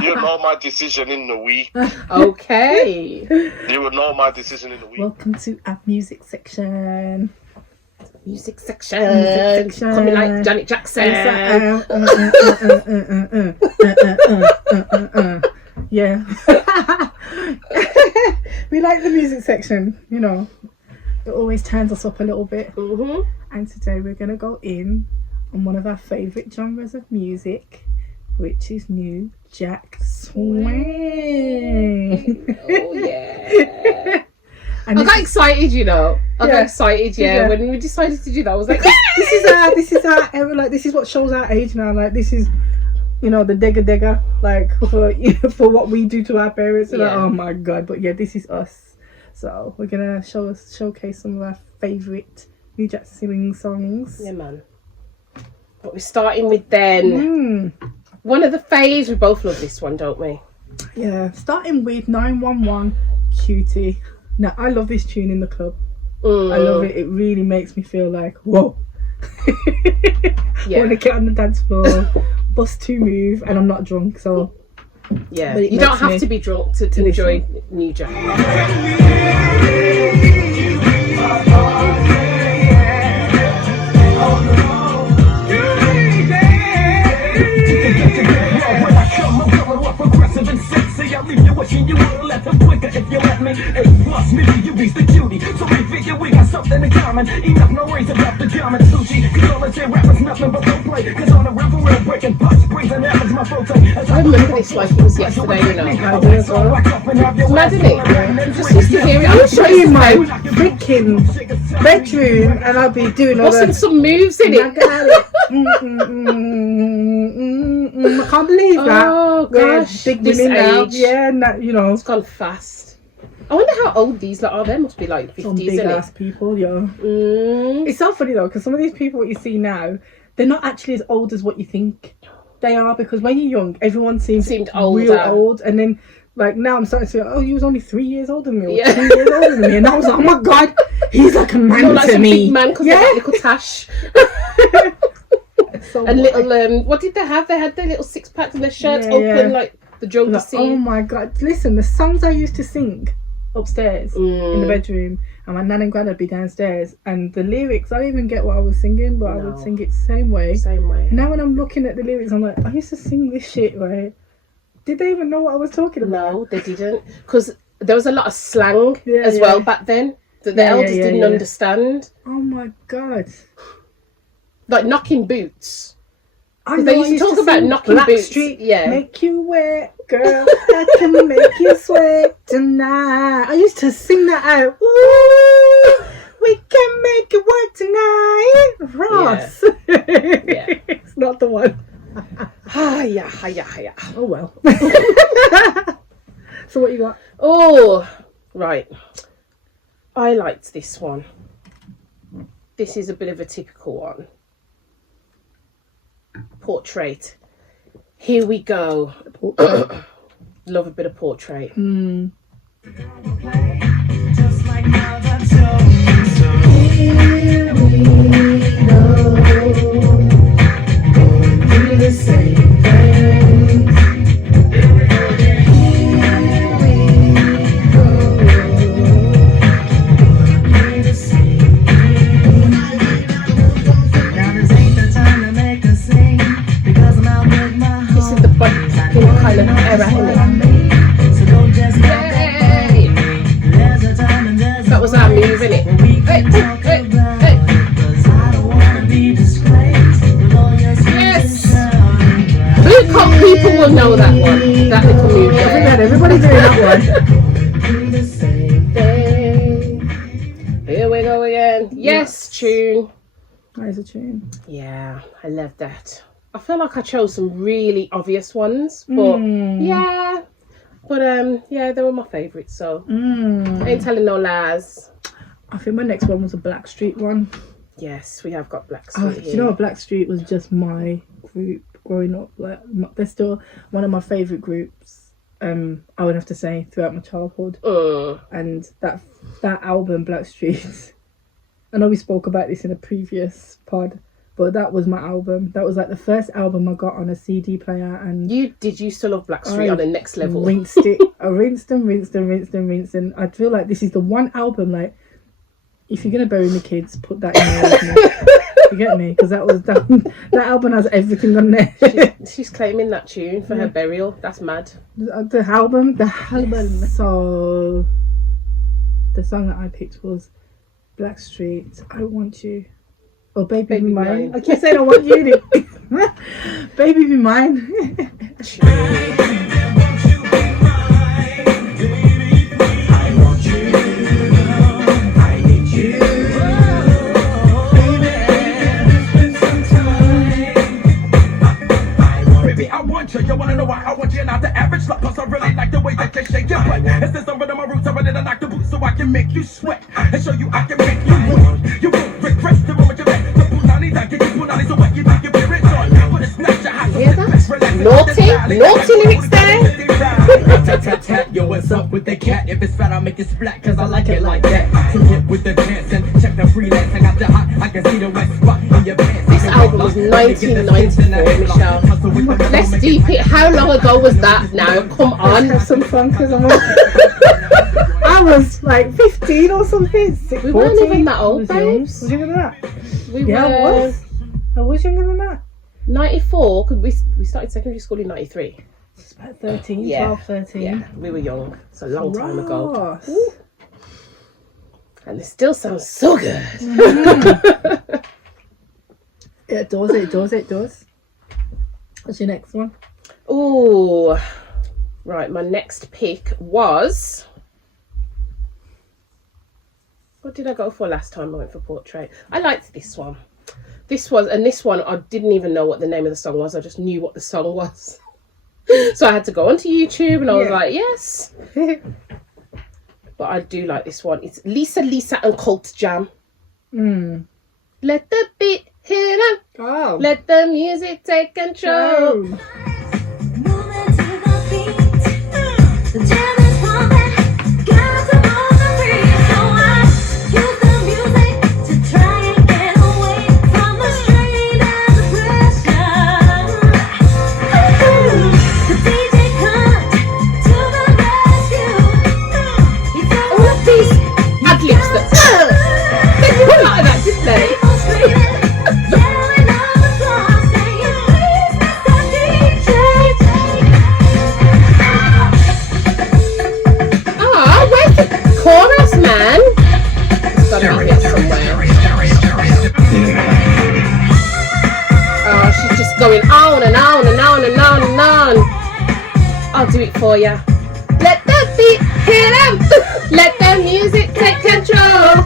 You'll know my decision in the week. Okay. You will know my decision in the week. Welcome to our music section. Music section. Coming like Janet Jackson. Yeah. We like the music section, It always turns us up a little bit. Mm-hmm. And today we're going to go in on one of our favourite genres of music, which is New Jack Swing. Oh yeah. I got excited, I got excited, when we decided to do that. I was like, this is our era, like this is what shows our age now. Like this is, the degga, like for what we do to our parents. Like, oh my god! But yeah, this is us. So we're gonna showcase some of our favourite New Jack Swing songs. Yeah, man. What we're starting with then. One of the faves. We both love this one, don't we? Yeah. Starting with 911 Cutie. Now, I love this tune in the club. I love it. It really makes me feel like, whoa. I want to get on the dance floor, bust to move, and I'm not drunk, so... Yeah, you don't have to be drunk to enjoy New Jack. Aggressive and sexy, I'll leave you wishing you would've left him quicker if you let me. A+ maybe you reach the cutie, so we figure we got something in common. Enough no worries about the German sushi, cause all I say rappers nothing but don't play. Cause on the river we're breaking butts, brings and apples my forte. I remember this like it was yesterday, I do as well. Imagine it. Just used to hear it. I'm sure in my freaking bedroom and I'll be doing all busting some moves in it. I can't believe that. Oh gosh, big this women now. age. Yeah, it's gone fast. I wonder how old these lot are. They must be like 50s, some big ass people, yeah. It's so funny though, because some of these people you see now, they're not actually as old as what you think they are. Because when you're young, everyone seemed older. Real old, and then like now I'm starting to say, oh, he was only 3 years older than me, or 2 years older than me, and I was like, oh my god, he's like a man like to me. Big man, because they got little tash. So and little what did they have? They had their little six packs and their shirts open like the Joker scene. Oh my god! Listen, the songs I used to sing upstairs in the bedroom, and my nan and granddad would be downstairs, and the lyrics I didn't even get what I was singing, but I would sing it same way. Same way. And now when I'm looking at the lyrics, I'm like, I used to sing this shit, right? Did they even know what I was talking about? No, they didn't. Because there was a lot of slang as well back then that the elders didn't understand. Oh my God. Like knocking boots. I know, They used to talk about knocking boots. Street, yeah. Make you wet, girl. I can make you sweat tonight. I used to sing that out. Ooh, we can make it work tonight. Ross. Yeah. It's not the one. Yeah. Oh well. So what you got? Oh, right. I liked this one. This is a bit of a typical one. Portrait. Here we go. Love a bit of Portrait. Just like now that's so. Here we go. Going through the same thing. Here we go. Doing the same thing. Now this ain't the time to make a scene because I'm out with my home. This is the kind of era, isn't it? So don't just Hey! there's a time and there's That was our move, innit? Hey! Cause I don't wanna be disgraced with all your Yes! Blue Cock people will know that one. That little move. I think that everybody doing that one. Here we go again. Yes, tune. That is a tune. Yeah, I love that. I feel like I chose some really obvious ones, but yeah, they were my favourites. So I ain't telling no lies. I think my next one was a Blackstreet one. Yes, we have got Oh, Blackstreet do here. you know what? Blackstreet was just my group growing up. Like, they're still one of my favourite groups. I would have to say throughout my childhood. And that album, Blackstreet. I know we spoke about this in a previous pod, but that was my album. That was like the first album I got on a CD player, and You used to love Blackstreet on the next level. rinsed it. I rinsed and I feel like this is the one album, like, if you're gonna bury the kids, put that in there with me. You get me? Because that album has everything on there. She's claiming that tune for her burial. That's mad. The album. So the song that I picked was Blackstreet, I Want You. Oh, Baby Be Mine. I keep saying I want you. Baby Be Mine. You wanna know why I want you, not the average slut. Plus I really like the way that you shake your butt. It's the something of my roots, I'm ready to knock the boots so I can make you sweat and show you I can make you move. You won't regret the moment you met. The punani that get you punani so what you think you bear it on. But it's not your house. Hear that? Naughty lyrics there. Yo, what's up with the cat? If it's fat, I'll make it splat, cause I like it like that. So get with the dance and check the freelance. I got the hot, I can see the wet spot in your pants. This album was 1994, Michelle. Let's deep it. How long ago was that now? Come on. Have some fun, because I was like 15 or something. We weren't even that old, babes. Was you younger than that? We Yeah, were I was younger than that. 94, because we started secondary school in 93. It's about 13, Yeah. 12, 13. Yeah, we were young. It's a long time ago. Ross. And it still sounds so good. It does. What's your next one? Ooh. Right, my next pick was... What did I go for last time I went for Portrait? I liked this one. This one, I didn't even know what the name of the song was. I just knew what the song was. So I had to go onto YouTube and I was like, yes. But I do like this one. It's Lisa and Cult Jam. Let the beat hit 'em. Oh. Let the music take control. Moving to the beat, the jam is pumping, got to move the beat. So I use the music to try and get away from the strain and the pressure. The DJ comes to the rescue. He All of these ad-libs that they put out of that, didn't they? people screaming, yelling on the floor, saying, "Please, Mr. DJ." for ya. Let the beat hit 'em. Let the music take control.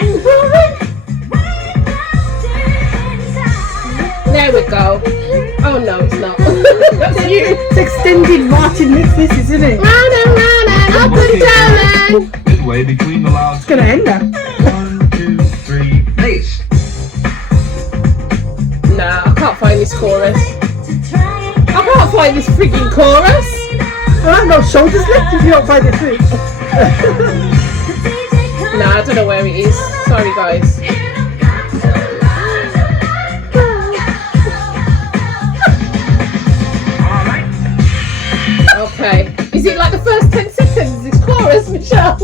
And moving. There we go. Oh no, it's not. That's you. It's extended Martin mix, this, isn't it? Round and round and up and down and... Midway between the last. It's gonna end now. 1, 2, 3, bass. Nah, I can't find this chorus. I can't find this freaking chorus. I have no shoulders left if you don't find it through. Nah, I don't know where it is. Sorry, guys. Okay. Is it like the first 10 seconds? This chorus, Michelle?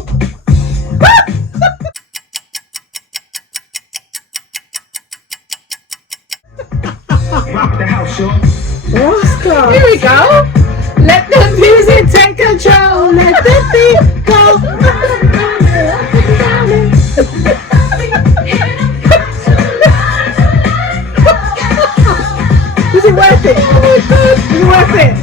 Rock the house, yo. Rascal. Here we go. Let the music take control. Let the beat go. Is it worth it? Oh my god. Is it worth it?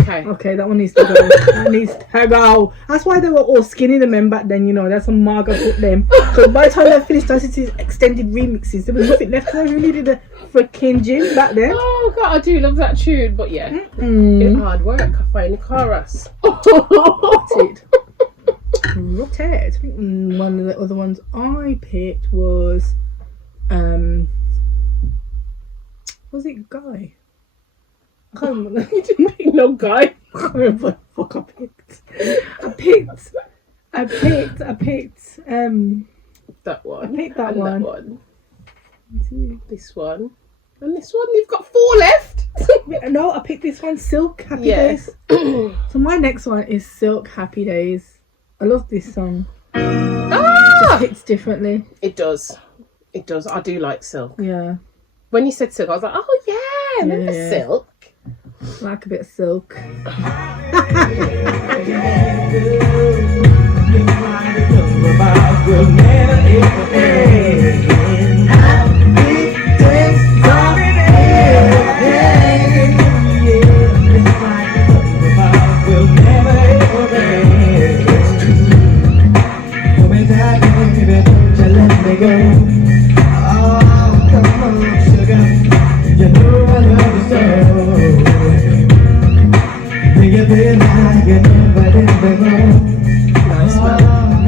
Okay. Okay, that one needs to go. That needs to go. That's why they were all skinny, the men back then, you know. That's when Margaret put them. Because by the time they finished these extended remixes, there was nothing left. They really did a freaking gym back then. Oh god, I do love that tune, but yeah, it's hard work. I find the chorus. Rotted. I think one of the other ones I picked was it Guy? I can't remember. You didn't pick no Guy. I can't remember what the fuck I picked. I picked That one. I picked that and one. That one. This one. And this one. You've got 4 left. No, I picked this one, Silk Happy Yes. Days. So my next one is Silk Happy Days. I love this song. Ah! Just hits differently. It does. It does. I do like Silk. Yeah. When you said Silk, I was like, oh yeah, remember Yeah. Silk? I like a bit of Silk.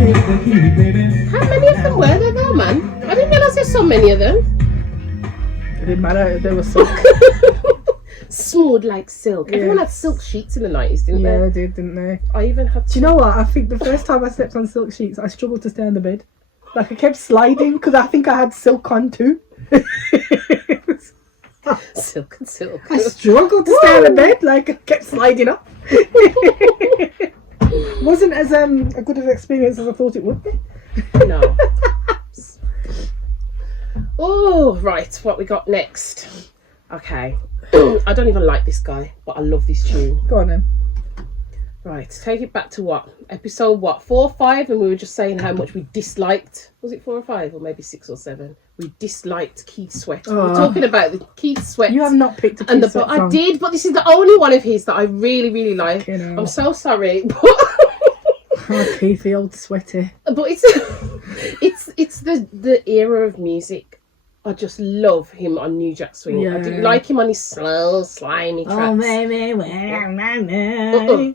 How many of them were there though, man? I didn't realise there's so many of them. It didn't matter if they were Silk. Smooth like silk. Everyone had silk sheets in the 90s, didn't Yeah, they? they did, didn't they? I even had Do you know what? I think the first time I slept on silk sheets, I struggled to stay on the bed. Like I kept sliding because I think I had silk on too. silk and silk. I struggled to stay on the bed. Like I kept sliding up. Wasn't as a good of an experience as I thought it would be. No. Oh, right. What we got next? Okay. I don't even like this guy, but I love this tune. Go on then. Right, take it back to what? Episode 4 or 5, and we were just saying how much we disliked. Was it 4 or 5, or maybe 6 or 7? We disliked Keith Sweat. We were talking about the Keith Sweat. You have not picked a and Keith the Sweat song. I did, but this is the only one of his that I really, really like. You know. I'm so sorry, but Oh, Keith, the old sweaty. it's the era of music. I just love him on New Jack Swing. Yeah. I didn't like him on his slow, slimy tracks. Oh, baby, where am I?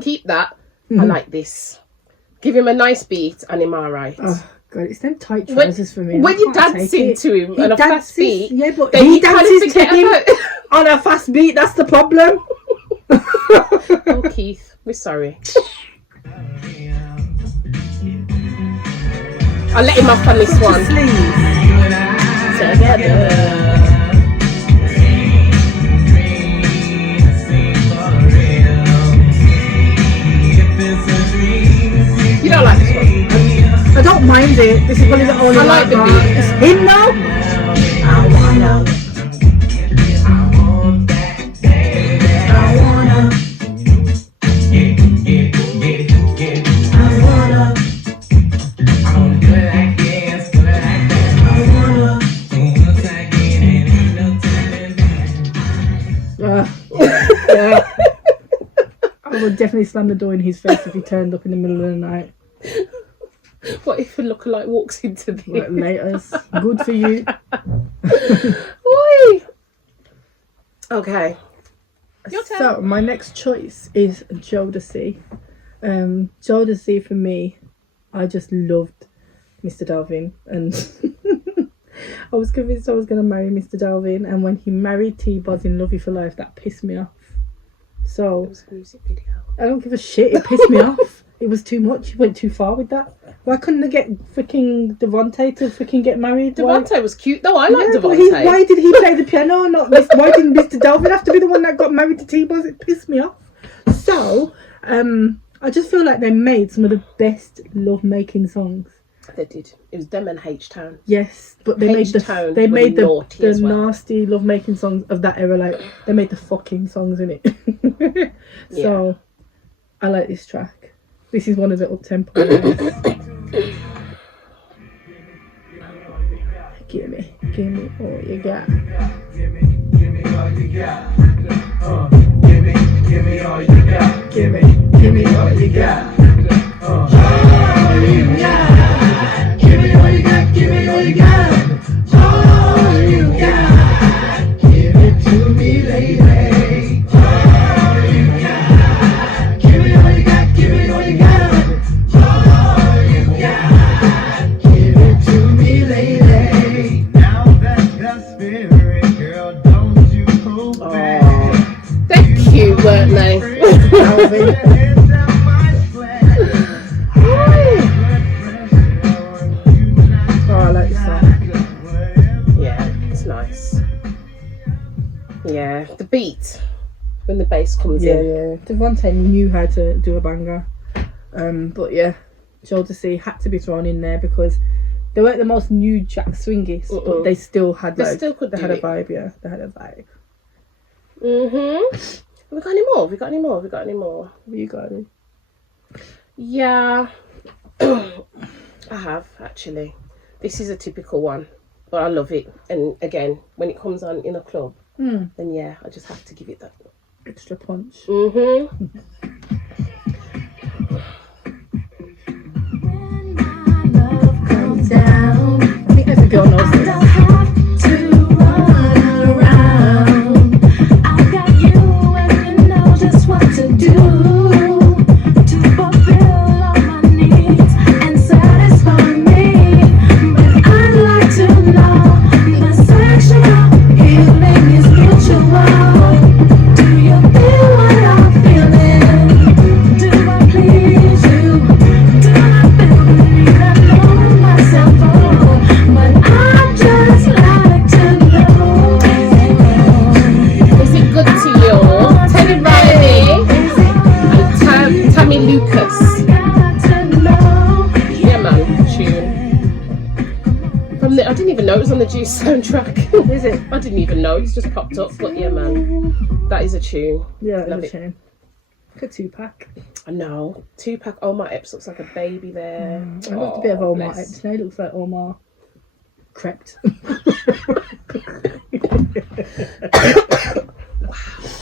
Keep that. I like this. Give him a nice beat and him alright. Oh, God, it's them tight trousers for me. When I you're can't dancing take it. to him He on a fast dances- beat, yeah, but then he you kind of dances to forget him about on a fast beat. That's the problem. Oh, Keith, we're sorry. I'll let him off on this one. Together. You don't like this one? I don't mind it. This is probably the only I like the one. beat. It's him now. I wanna. definitely slam the door in his face if he turned up in the middle of the night. What if a lookalike walks into the... Like, laters. Good for you. Oi! Okay. Your turn. So, my next choice is Jodeci. Jodeci, for me, I just loved Mr. Dalvin. And I was convinced I was going to marry Mr. Dalvin. And when he married T-Boz in Love You for Life, that pissed me off. So, It was a music video. I don't give a shit. It pissed me off. It was too much. He went too far with that. Why couldn't they get freaking Devontae to freaking get married? Devontae was cute though. I like Yeah, but Devontae. why did he play the piano? Why didn't Mr. Dalvin have to be the one that got married to T-Boz? It pissed me off. So, I just feel like they made some of the best love-making songs. They did. It was them and H-Town. Yes, but they made H-Town the were naughty as well. nasty love-making songs of that era. Like they made the fucking songs in it. So, I like this track. This is one of the up-tempo ones. Give me all you got. Give me all you got. Give me all you got. Give me all you got. All you got. Give me all you got. Give me all you got. All you got. Give it to me, lady. All you got. Give me all you got. Give me all you got. All you got. Give it to me, lady. Now that's the spirit, girl. Don't you hold back. They're cute, weren't they? Oh, I like this song. Yeah, it's nice. Yeah, the beat when the bass comes Yeah, in. yeah. Devontae knew how to do a banger. But yeah, Jodeci had to be thrown in there because they weren't the most new jack swingies, but they still had They still could they do had a it. vibe, yeah. They had a vibe. Have we got any more? Have we got any more? Have we got any more? You got it. Yeah. I have, actually. This is a typical one, but I love it. And again, when it comes on in a club, then yeah, I just have to give it that. Extra punch. When my love comes down, I think every girl knows I this. don't have to run around. I've got you and you know just what to do to fulfill all my needs and satisfy me. But I'd like to know the sexual healing is mutual. Do you feel what I'm feeling? Do I please you? Do I feel the need? I know myself, but I just like to know. Is it good to you? Teddy Riley and Tammy Lucas. Got to know. Yeah, man, tune. From the, I didn't even know it was on the Juice soundtrack. Is it? I didn't even know, it's just popped up. But yeah, man, that is a tune. Yeah, Love it's it. a shame. Look at Tupac. I know. Tupac, Omar Epps looks like a baby there. I loved a bit of Omar bless. Epps. Now he looks like Omar crept.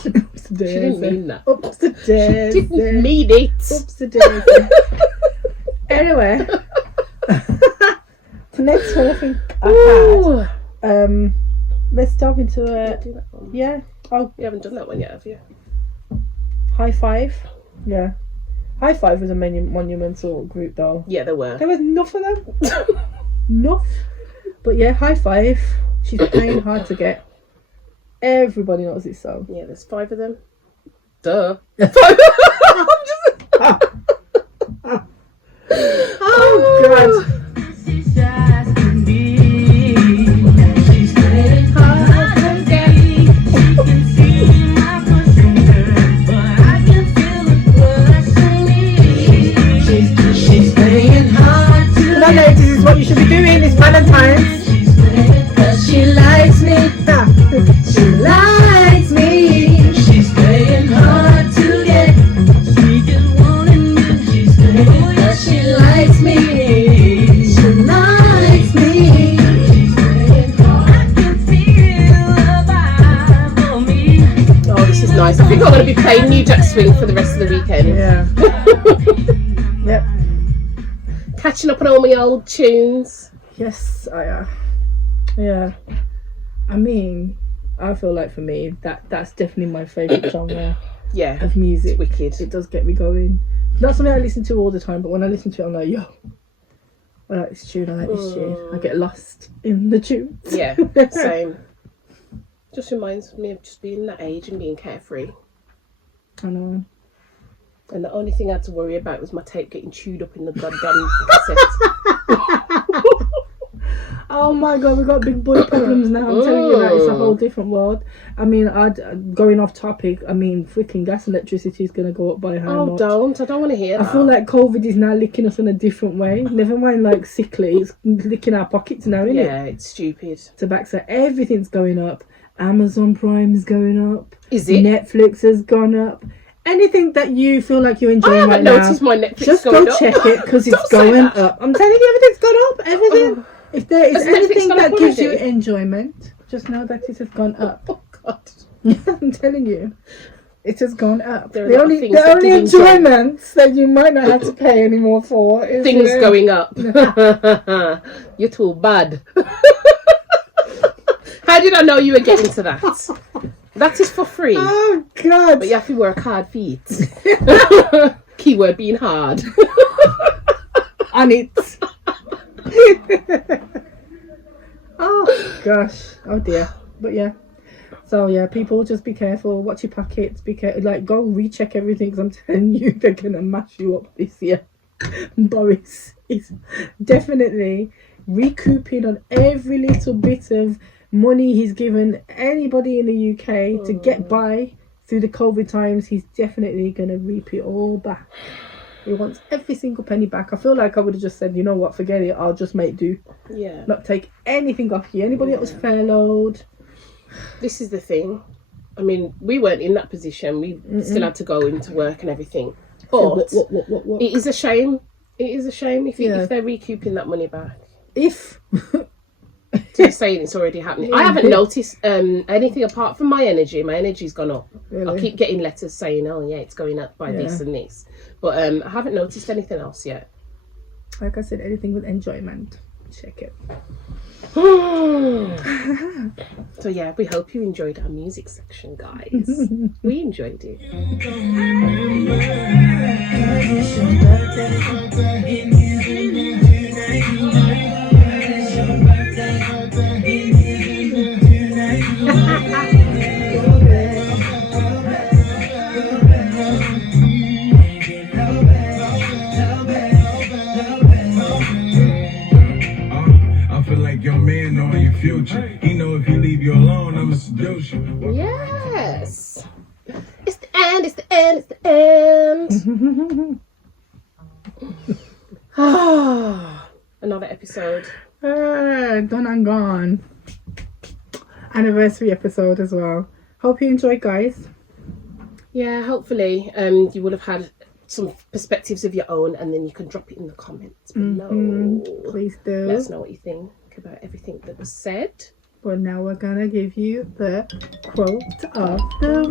She didn't mean that. Ups the daisy. Didn't mean it. Ups the daisy. Anyway, the next one I think I Ooh. had. Let's dive into a Do that one. yeah. Oh, You haven't done that one yet, have you? High Five. Yeah, High Five was a monumental group though. Yeah, there were. There was enough of them. Enough. But yeah, High Five. She's playing hard to get. Everybody knows this song. Yeah, there's 5 of them. Duh. Oh god. No, no, this is what you should be doing. It's Valentine's. She likes me. She likes me. She's playing hard to get. She just wanting you. She's playing cause she likes me. She likes me. She's playing hard. I can feel the vibe for me. Oh, this is nice. I think I'm going to be playing New New Jack Swing for the rest of the weekend. Yeah. Yep. Catching up on all my old tunes. Yes, yeah. I mean, I feel like for me that's definitely my favourite genre Yeah, of music. it's wicked. It does get me going. Not something I listen to all the time, but when I listen to it, I'm like, yo, I like this tune. I like this tune. I get lost in the tunes. Yeah, same. Just reminds me of just being that age and being carefree. I know. And the only thing I had to worry about was my tape getting chewed up in the goddamn cassette. Oh my god, we've got big boy problems now. I'm telling you that it's a whole different world. I mean, going off topic, I mean, freaking gas and electricity is going to go up by how much? I don't want to hear that. I feel like COVID is now licking us in a different way. Never mind like sickly, it's licking our pockets now, isn't it? Yeah, it's stupid. So back, so everything's going up. Amazon Prime is going up. Is it? Netflix has gone up. Anything that you feel like you're enjoying I haven't right noticed now, my Netflix just going go up. check it because it's Don't say going that. up. I'm telling you, everything's gone up. Everything. If there is Has Netflix anything gone that up gives you already? enjoyment, just know that it has gone up. Oh God. I'm telling you, it has gone up. There are The a lot of only things that give enjoyments that you might not have to pay anymore for is Things going up. You're too bad. How did I know you were getting to that? That is for free. Oh God! But you have to work hard for it. Keyword being hard. On it. Oh gosh. Oh dear. But yeah. So yeah, people just be careful. Watch your pockets. Be careful. Like go recheck everything because I'm telling you, they're gonna mash you up this year. Boris is definitely recouping on every little bit of money he's given anybody in the UK to get by through the COVID times. He's definitely gonna reap it all back. He wants every single penny back. I feel like I would have just said, you know what, forget it, I'll just make do. Yeah. Not take anything off you. Anybody that was furloughed. This is the thing. I mean, we weren't in that position. We still had to go into work and everything. But What? it is a shame. It is a shame if Yeah. if they're recouping that money back. If So you're saying it's already happening. Yeah, I haven't yeah. noticed anything apart from my energy. My energy's gone up. Really? I keep getting letters saying, oh yeah, it's going up by this and this. But I haven't noticed anything else yet. Like I said, anything with enjoyment. Check it. So yeah, we hope you enjoyed our music section, guys. We enjoyed it. I feel like your man knowing your future. He know if he leave you alone, I'ma seduce you. Yes. It's the end, it's the end, it's the end. Another episode. Done and gone. Anniversary episode as well. Hope you enjoyed, guys. Yeah, hopefully you will have had some perspectives of your own and then you can drop it in the comments below. Please do. Let us know what you think about everything that was said. But now we're gonna give you the quote of the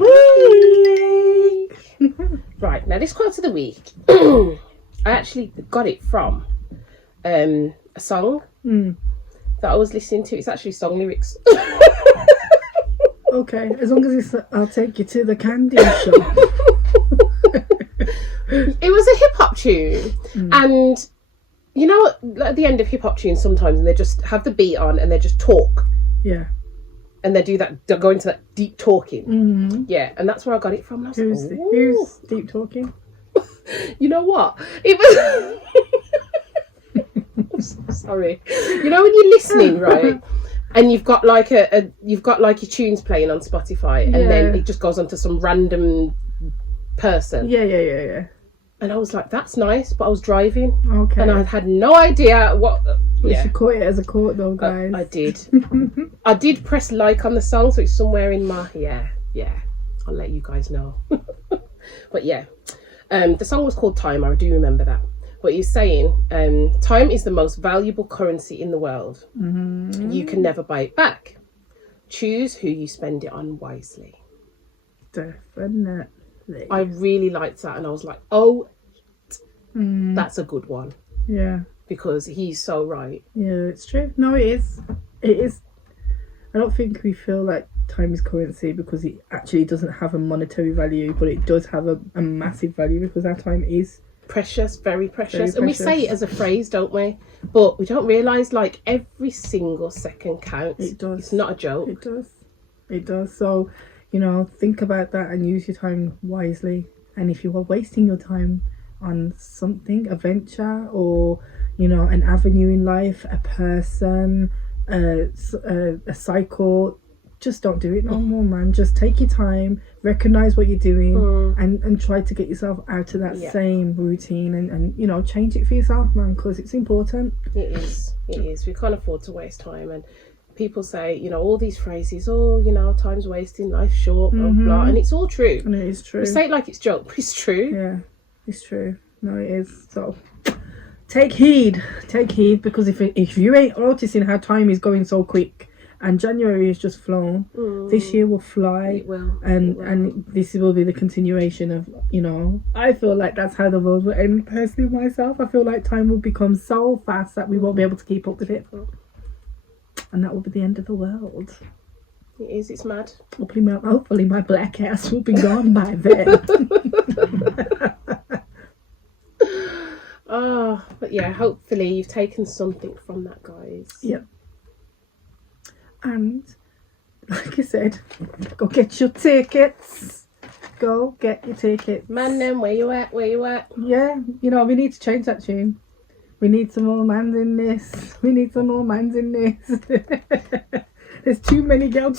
week. Right, now this quote of the week, I actually got it from a song that I was listening to. It's actually song lyrics. Okay, as long as it's I'll take you to the candy shop. It was a hip hop tune, and you know, at the end of hip hop tunes sometimes, and they just have the beat on and they just talk, Yeah. and they go into that deep talking. Yeah, and that's where I got it from. And I was like, Who's deep talking? you know what? It was. I'm so sorry. You know when you're listening, right? And you've got like you've got like your tunes playing on Spotify, and then it just goes onto some random person. Yeah. And I was like, that's nice, but I was driving. Okay. And I had no idea what. You should caught it as a quote though, guys. I did. I did press like on the song, so it's somewhere in my yeah. I'll let you guys know. But yeah, the song was called Time. I do remember that. But he's saying, time is the most valuable currency in the world. You can never buy it back. Choose who you spend it on wisely. Definitely. I really liked that, and I was like, oh, Mm. that's a good one, Yeah. because he's so right. Yeah, it's true. No, it is. It is. I don't think we feel like time is currency because it actually doesn't have a monetary value, but it does have a massive value because our time is Precious, very precious. Very And we say precious. it as a phrase, don't we? But we don't realise, like, every single second counts. It does. It's not a joke. It does. It does. So, you know, think about that and use your time wisely. And if you are wasting your time on something, a venture, or, you know, an avenue in life, a person, a cycle, just don't do it no more, man. Just take your time, recognise what you're doing, and try to get yourself out of that same routine and, you know, change it for yourself, man, because it's important. It is. It is. We can't afford to waste time. And people say, you know, all these phrases, oh, you know, time's wasting, life's short, blah, blah. And it's all true. And it is true. We say it like it's joke, but it's true. Yeah, it's true. No, it is. So take heed, because if you ain't noticing how time is going so quick, and January has just flown, this year will fly. It will. And this will be the continuation of, you know, I feel like that's how the world will end. Personally, myself, I feel like time will become so fast that we won't be able to keep up with it, and that will be the end of the world. It is. It's mad. Hopefully my black ass will be gone by then. Oh, but yeah, hopefully you've taken something from that, guys. Yep. And like I said, go get your tickets. Go get your tickets. Man, then, where you at? Where you at? Yeah, you know, we need to change that tune. We need some more mans in this. There's too many gal.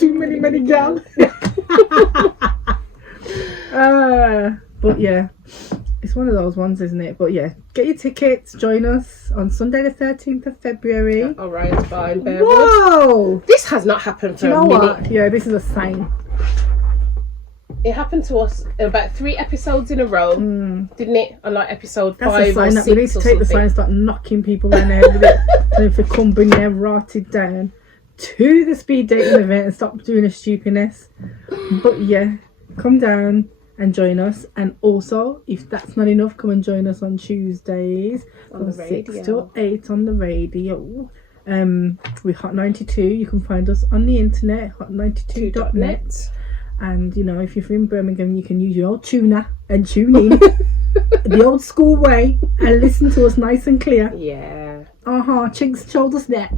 But yeah, it's one of those ones, isn't it? But yeah, get your tickets. Join us on Sunday the 13th of February. All right, fine. Bear with. Whoa! This has not happened for You know a minute. what? Yeah, this is a sign. It happened to us about 3 episodes in a row, didn't it? On like episode That's 5 a or sign 6 that we need to or take the sign and something. start knocking people in the head with it. And if they come, bring them rotted down to the speed dating event and stop doing a stupidness. But yeah, come down and join us. And also, if that's not enough, come and join us on Tuesdays On from the 6 radio. till 8 on the radio. With Hot 92, you can find us on the internet, hot92.net. And, you know, if you're from Birmingham, you can use your old tuner and tune in the old school way and listen to us nice and clear. Yeah. Chinks told us that.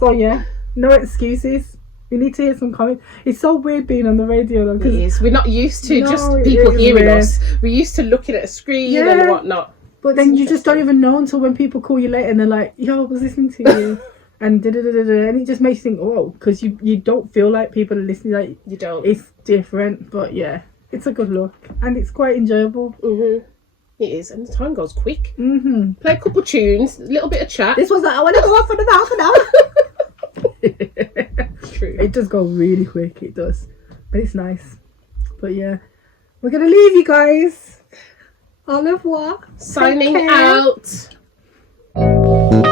So, yeah, no excuses. We need to hear some comments. It's so weird being on the radio, though. It 'cause is. We're not used to No, just it people is hearing weird. us. We're used to looking at a screen Yeah. and whatnot. But then you just don't even know until when people call you later and they're like, yo, I was listening to you. And da-da-da-da-da. And it just makes you think, oh, because you don't feel like people are listening. Like, You don't. it's different. But yeah, it's a good look. And it's quite enjoyable. It is. And the time goes quick. Mm-hmm. Play a couple tunes, a little bit of chat. This was an hour and a half and an hour. True. It does go really quick. It does. But it's nice. But yeah, we're going to leave you guys. Au revoir. Signing Take care. out.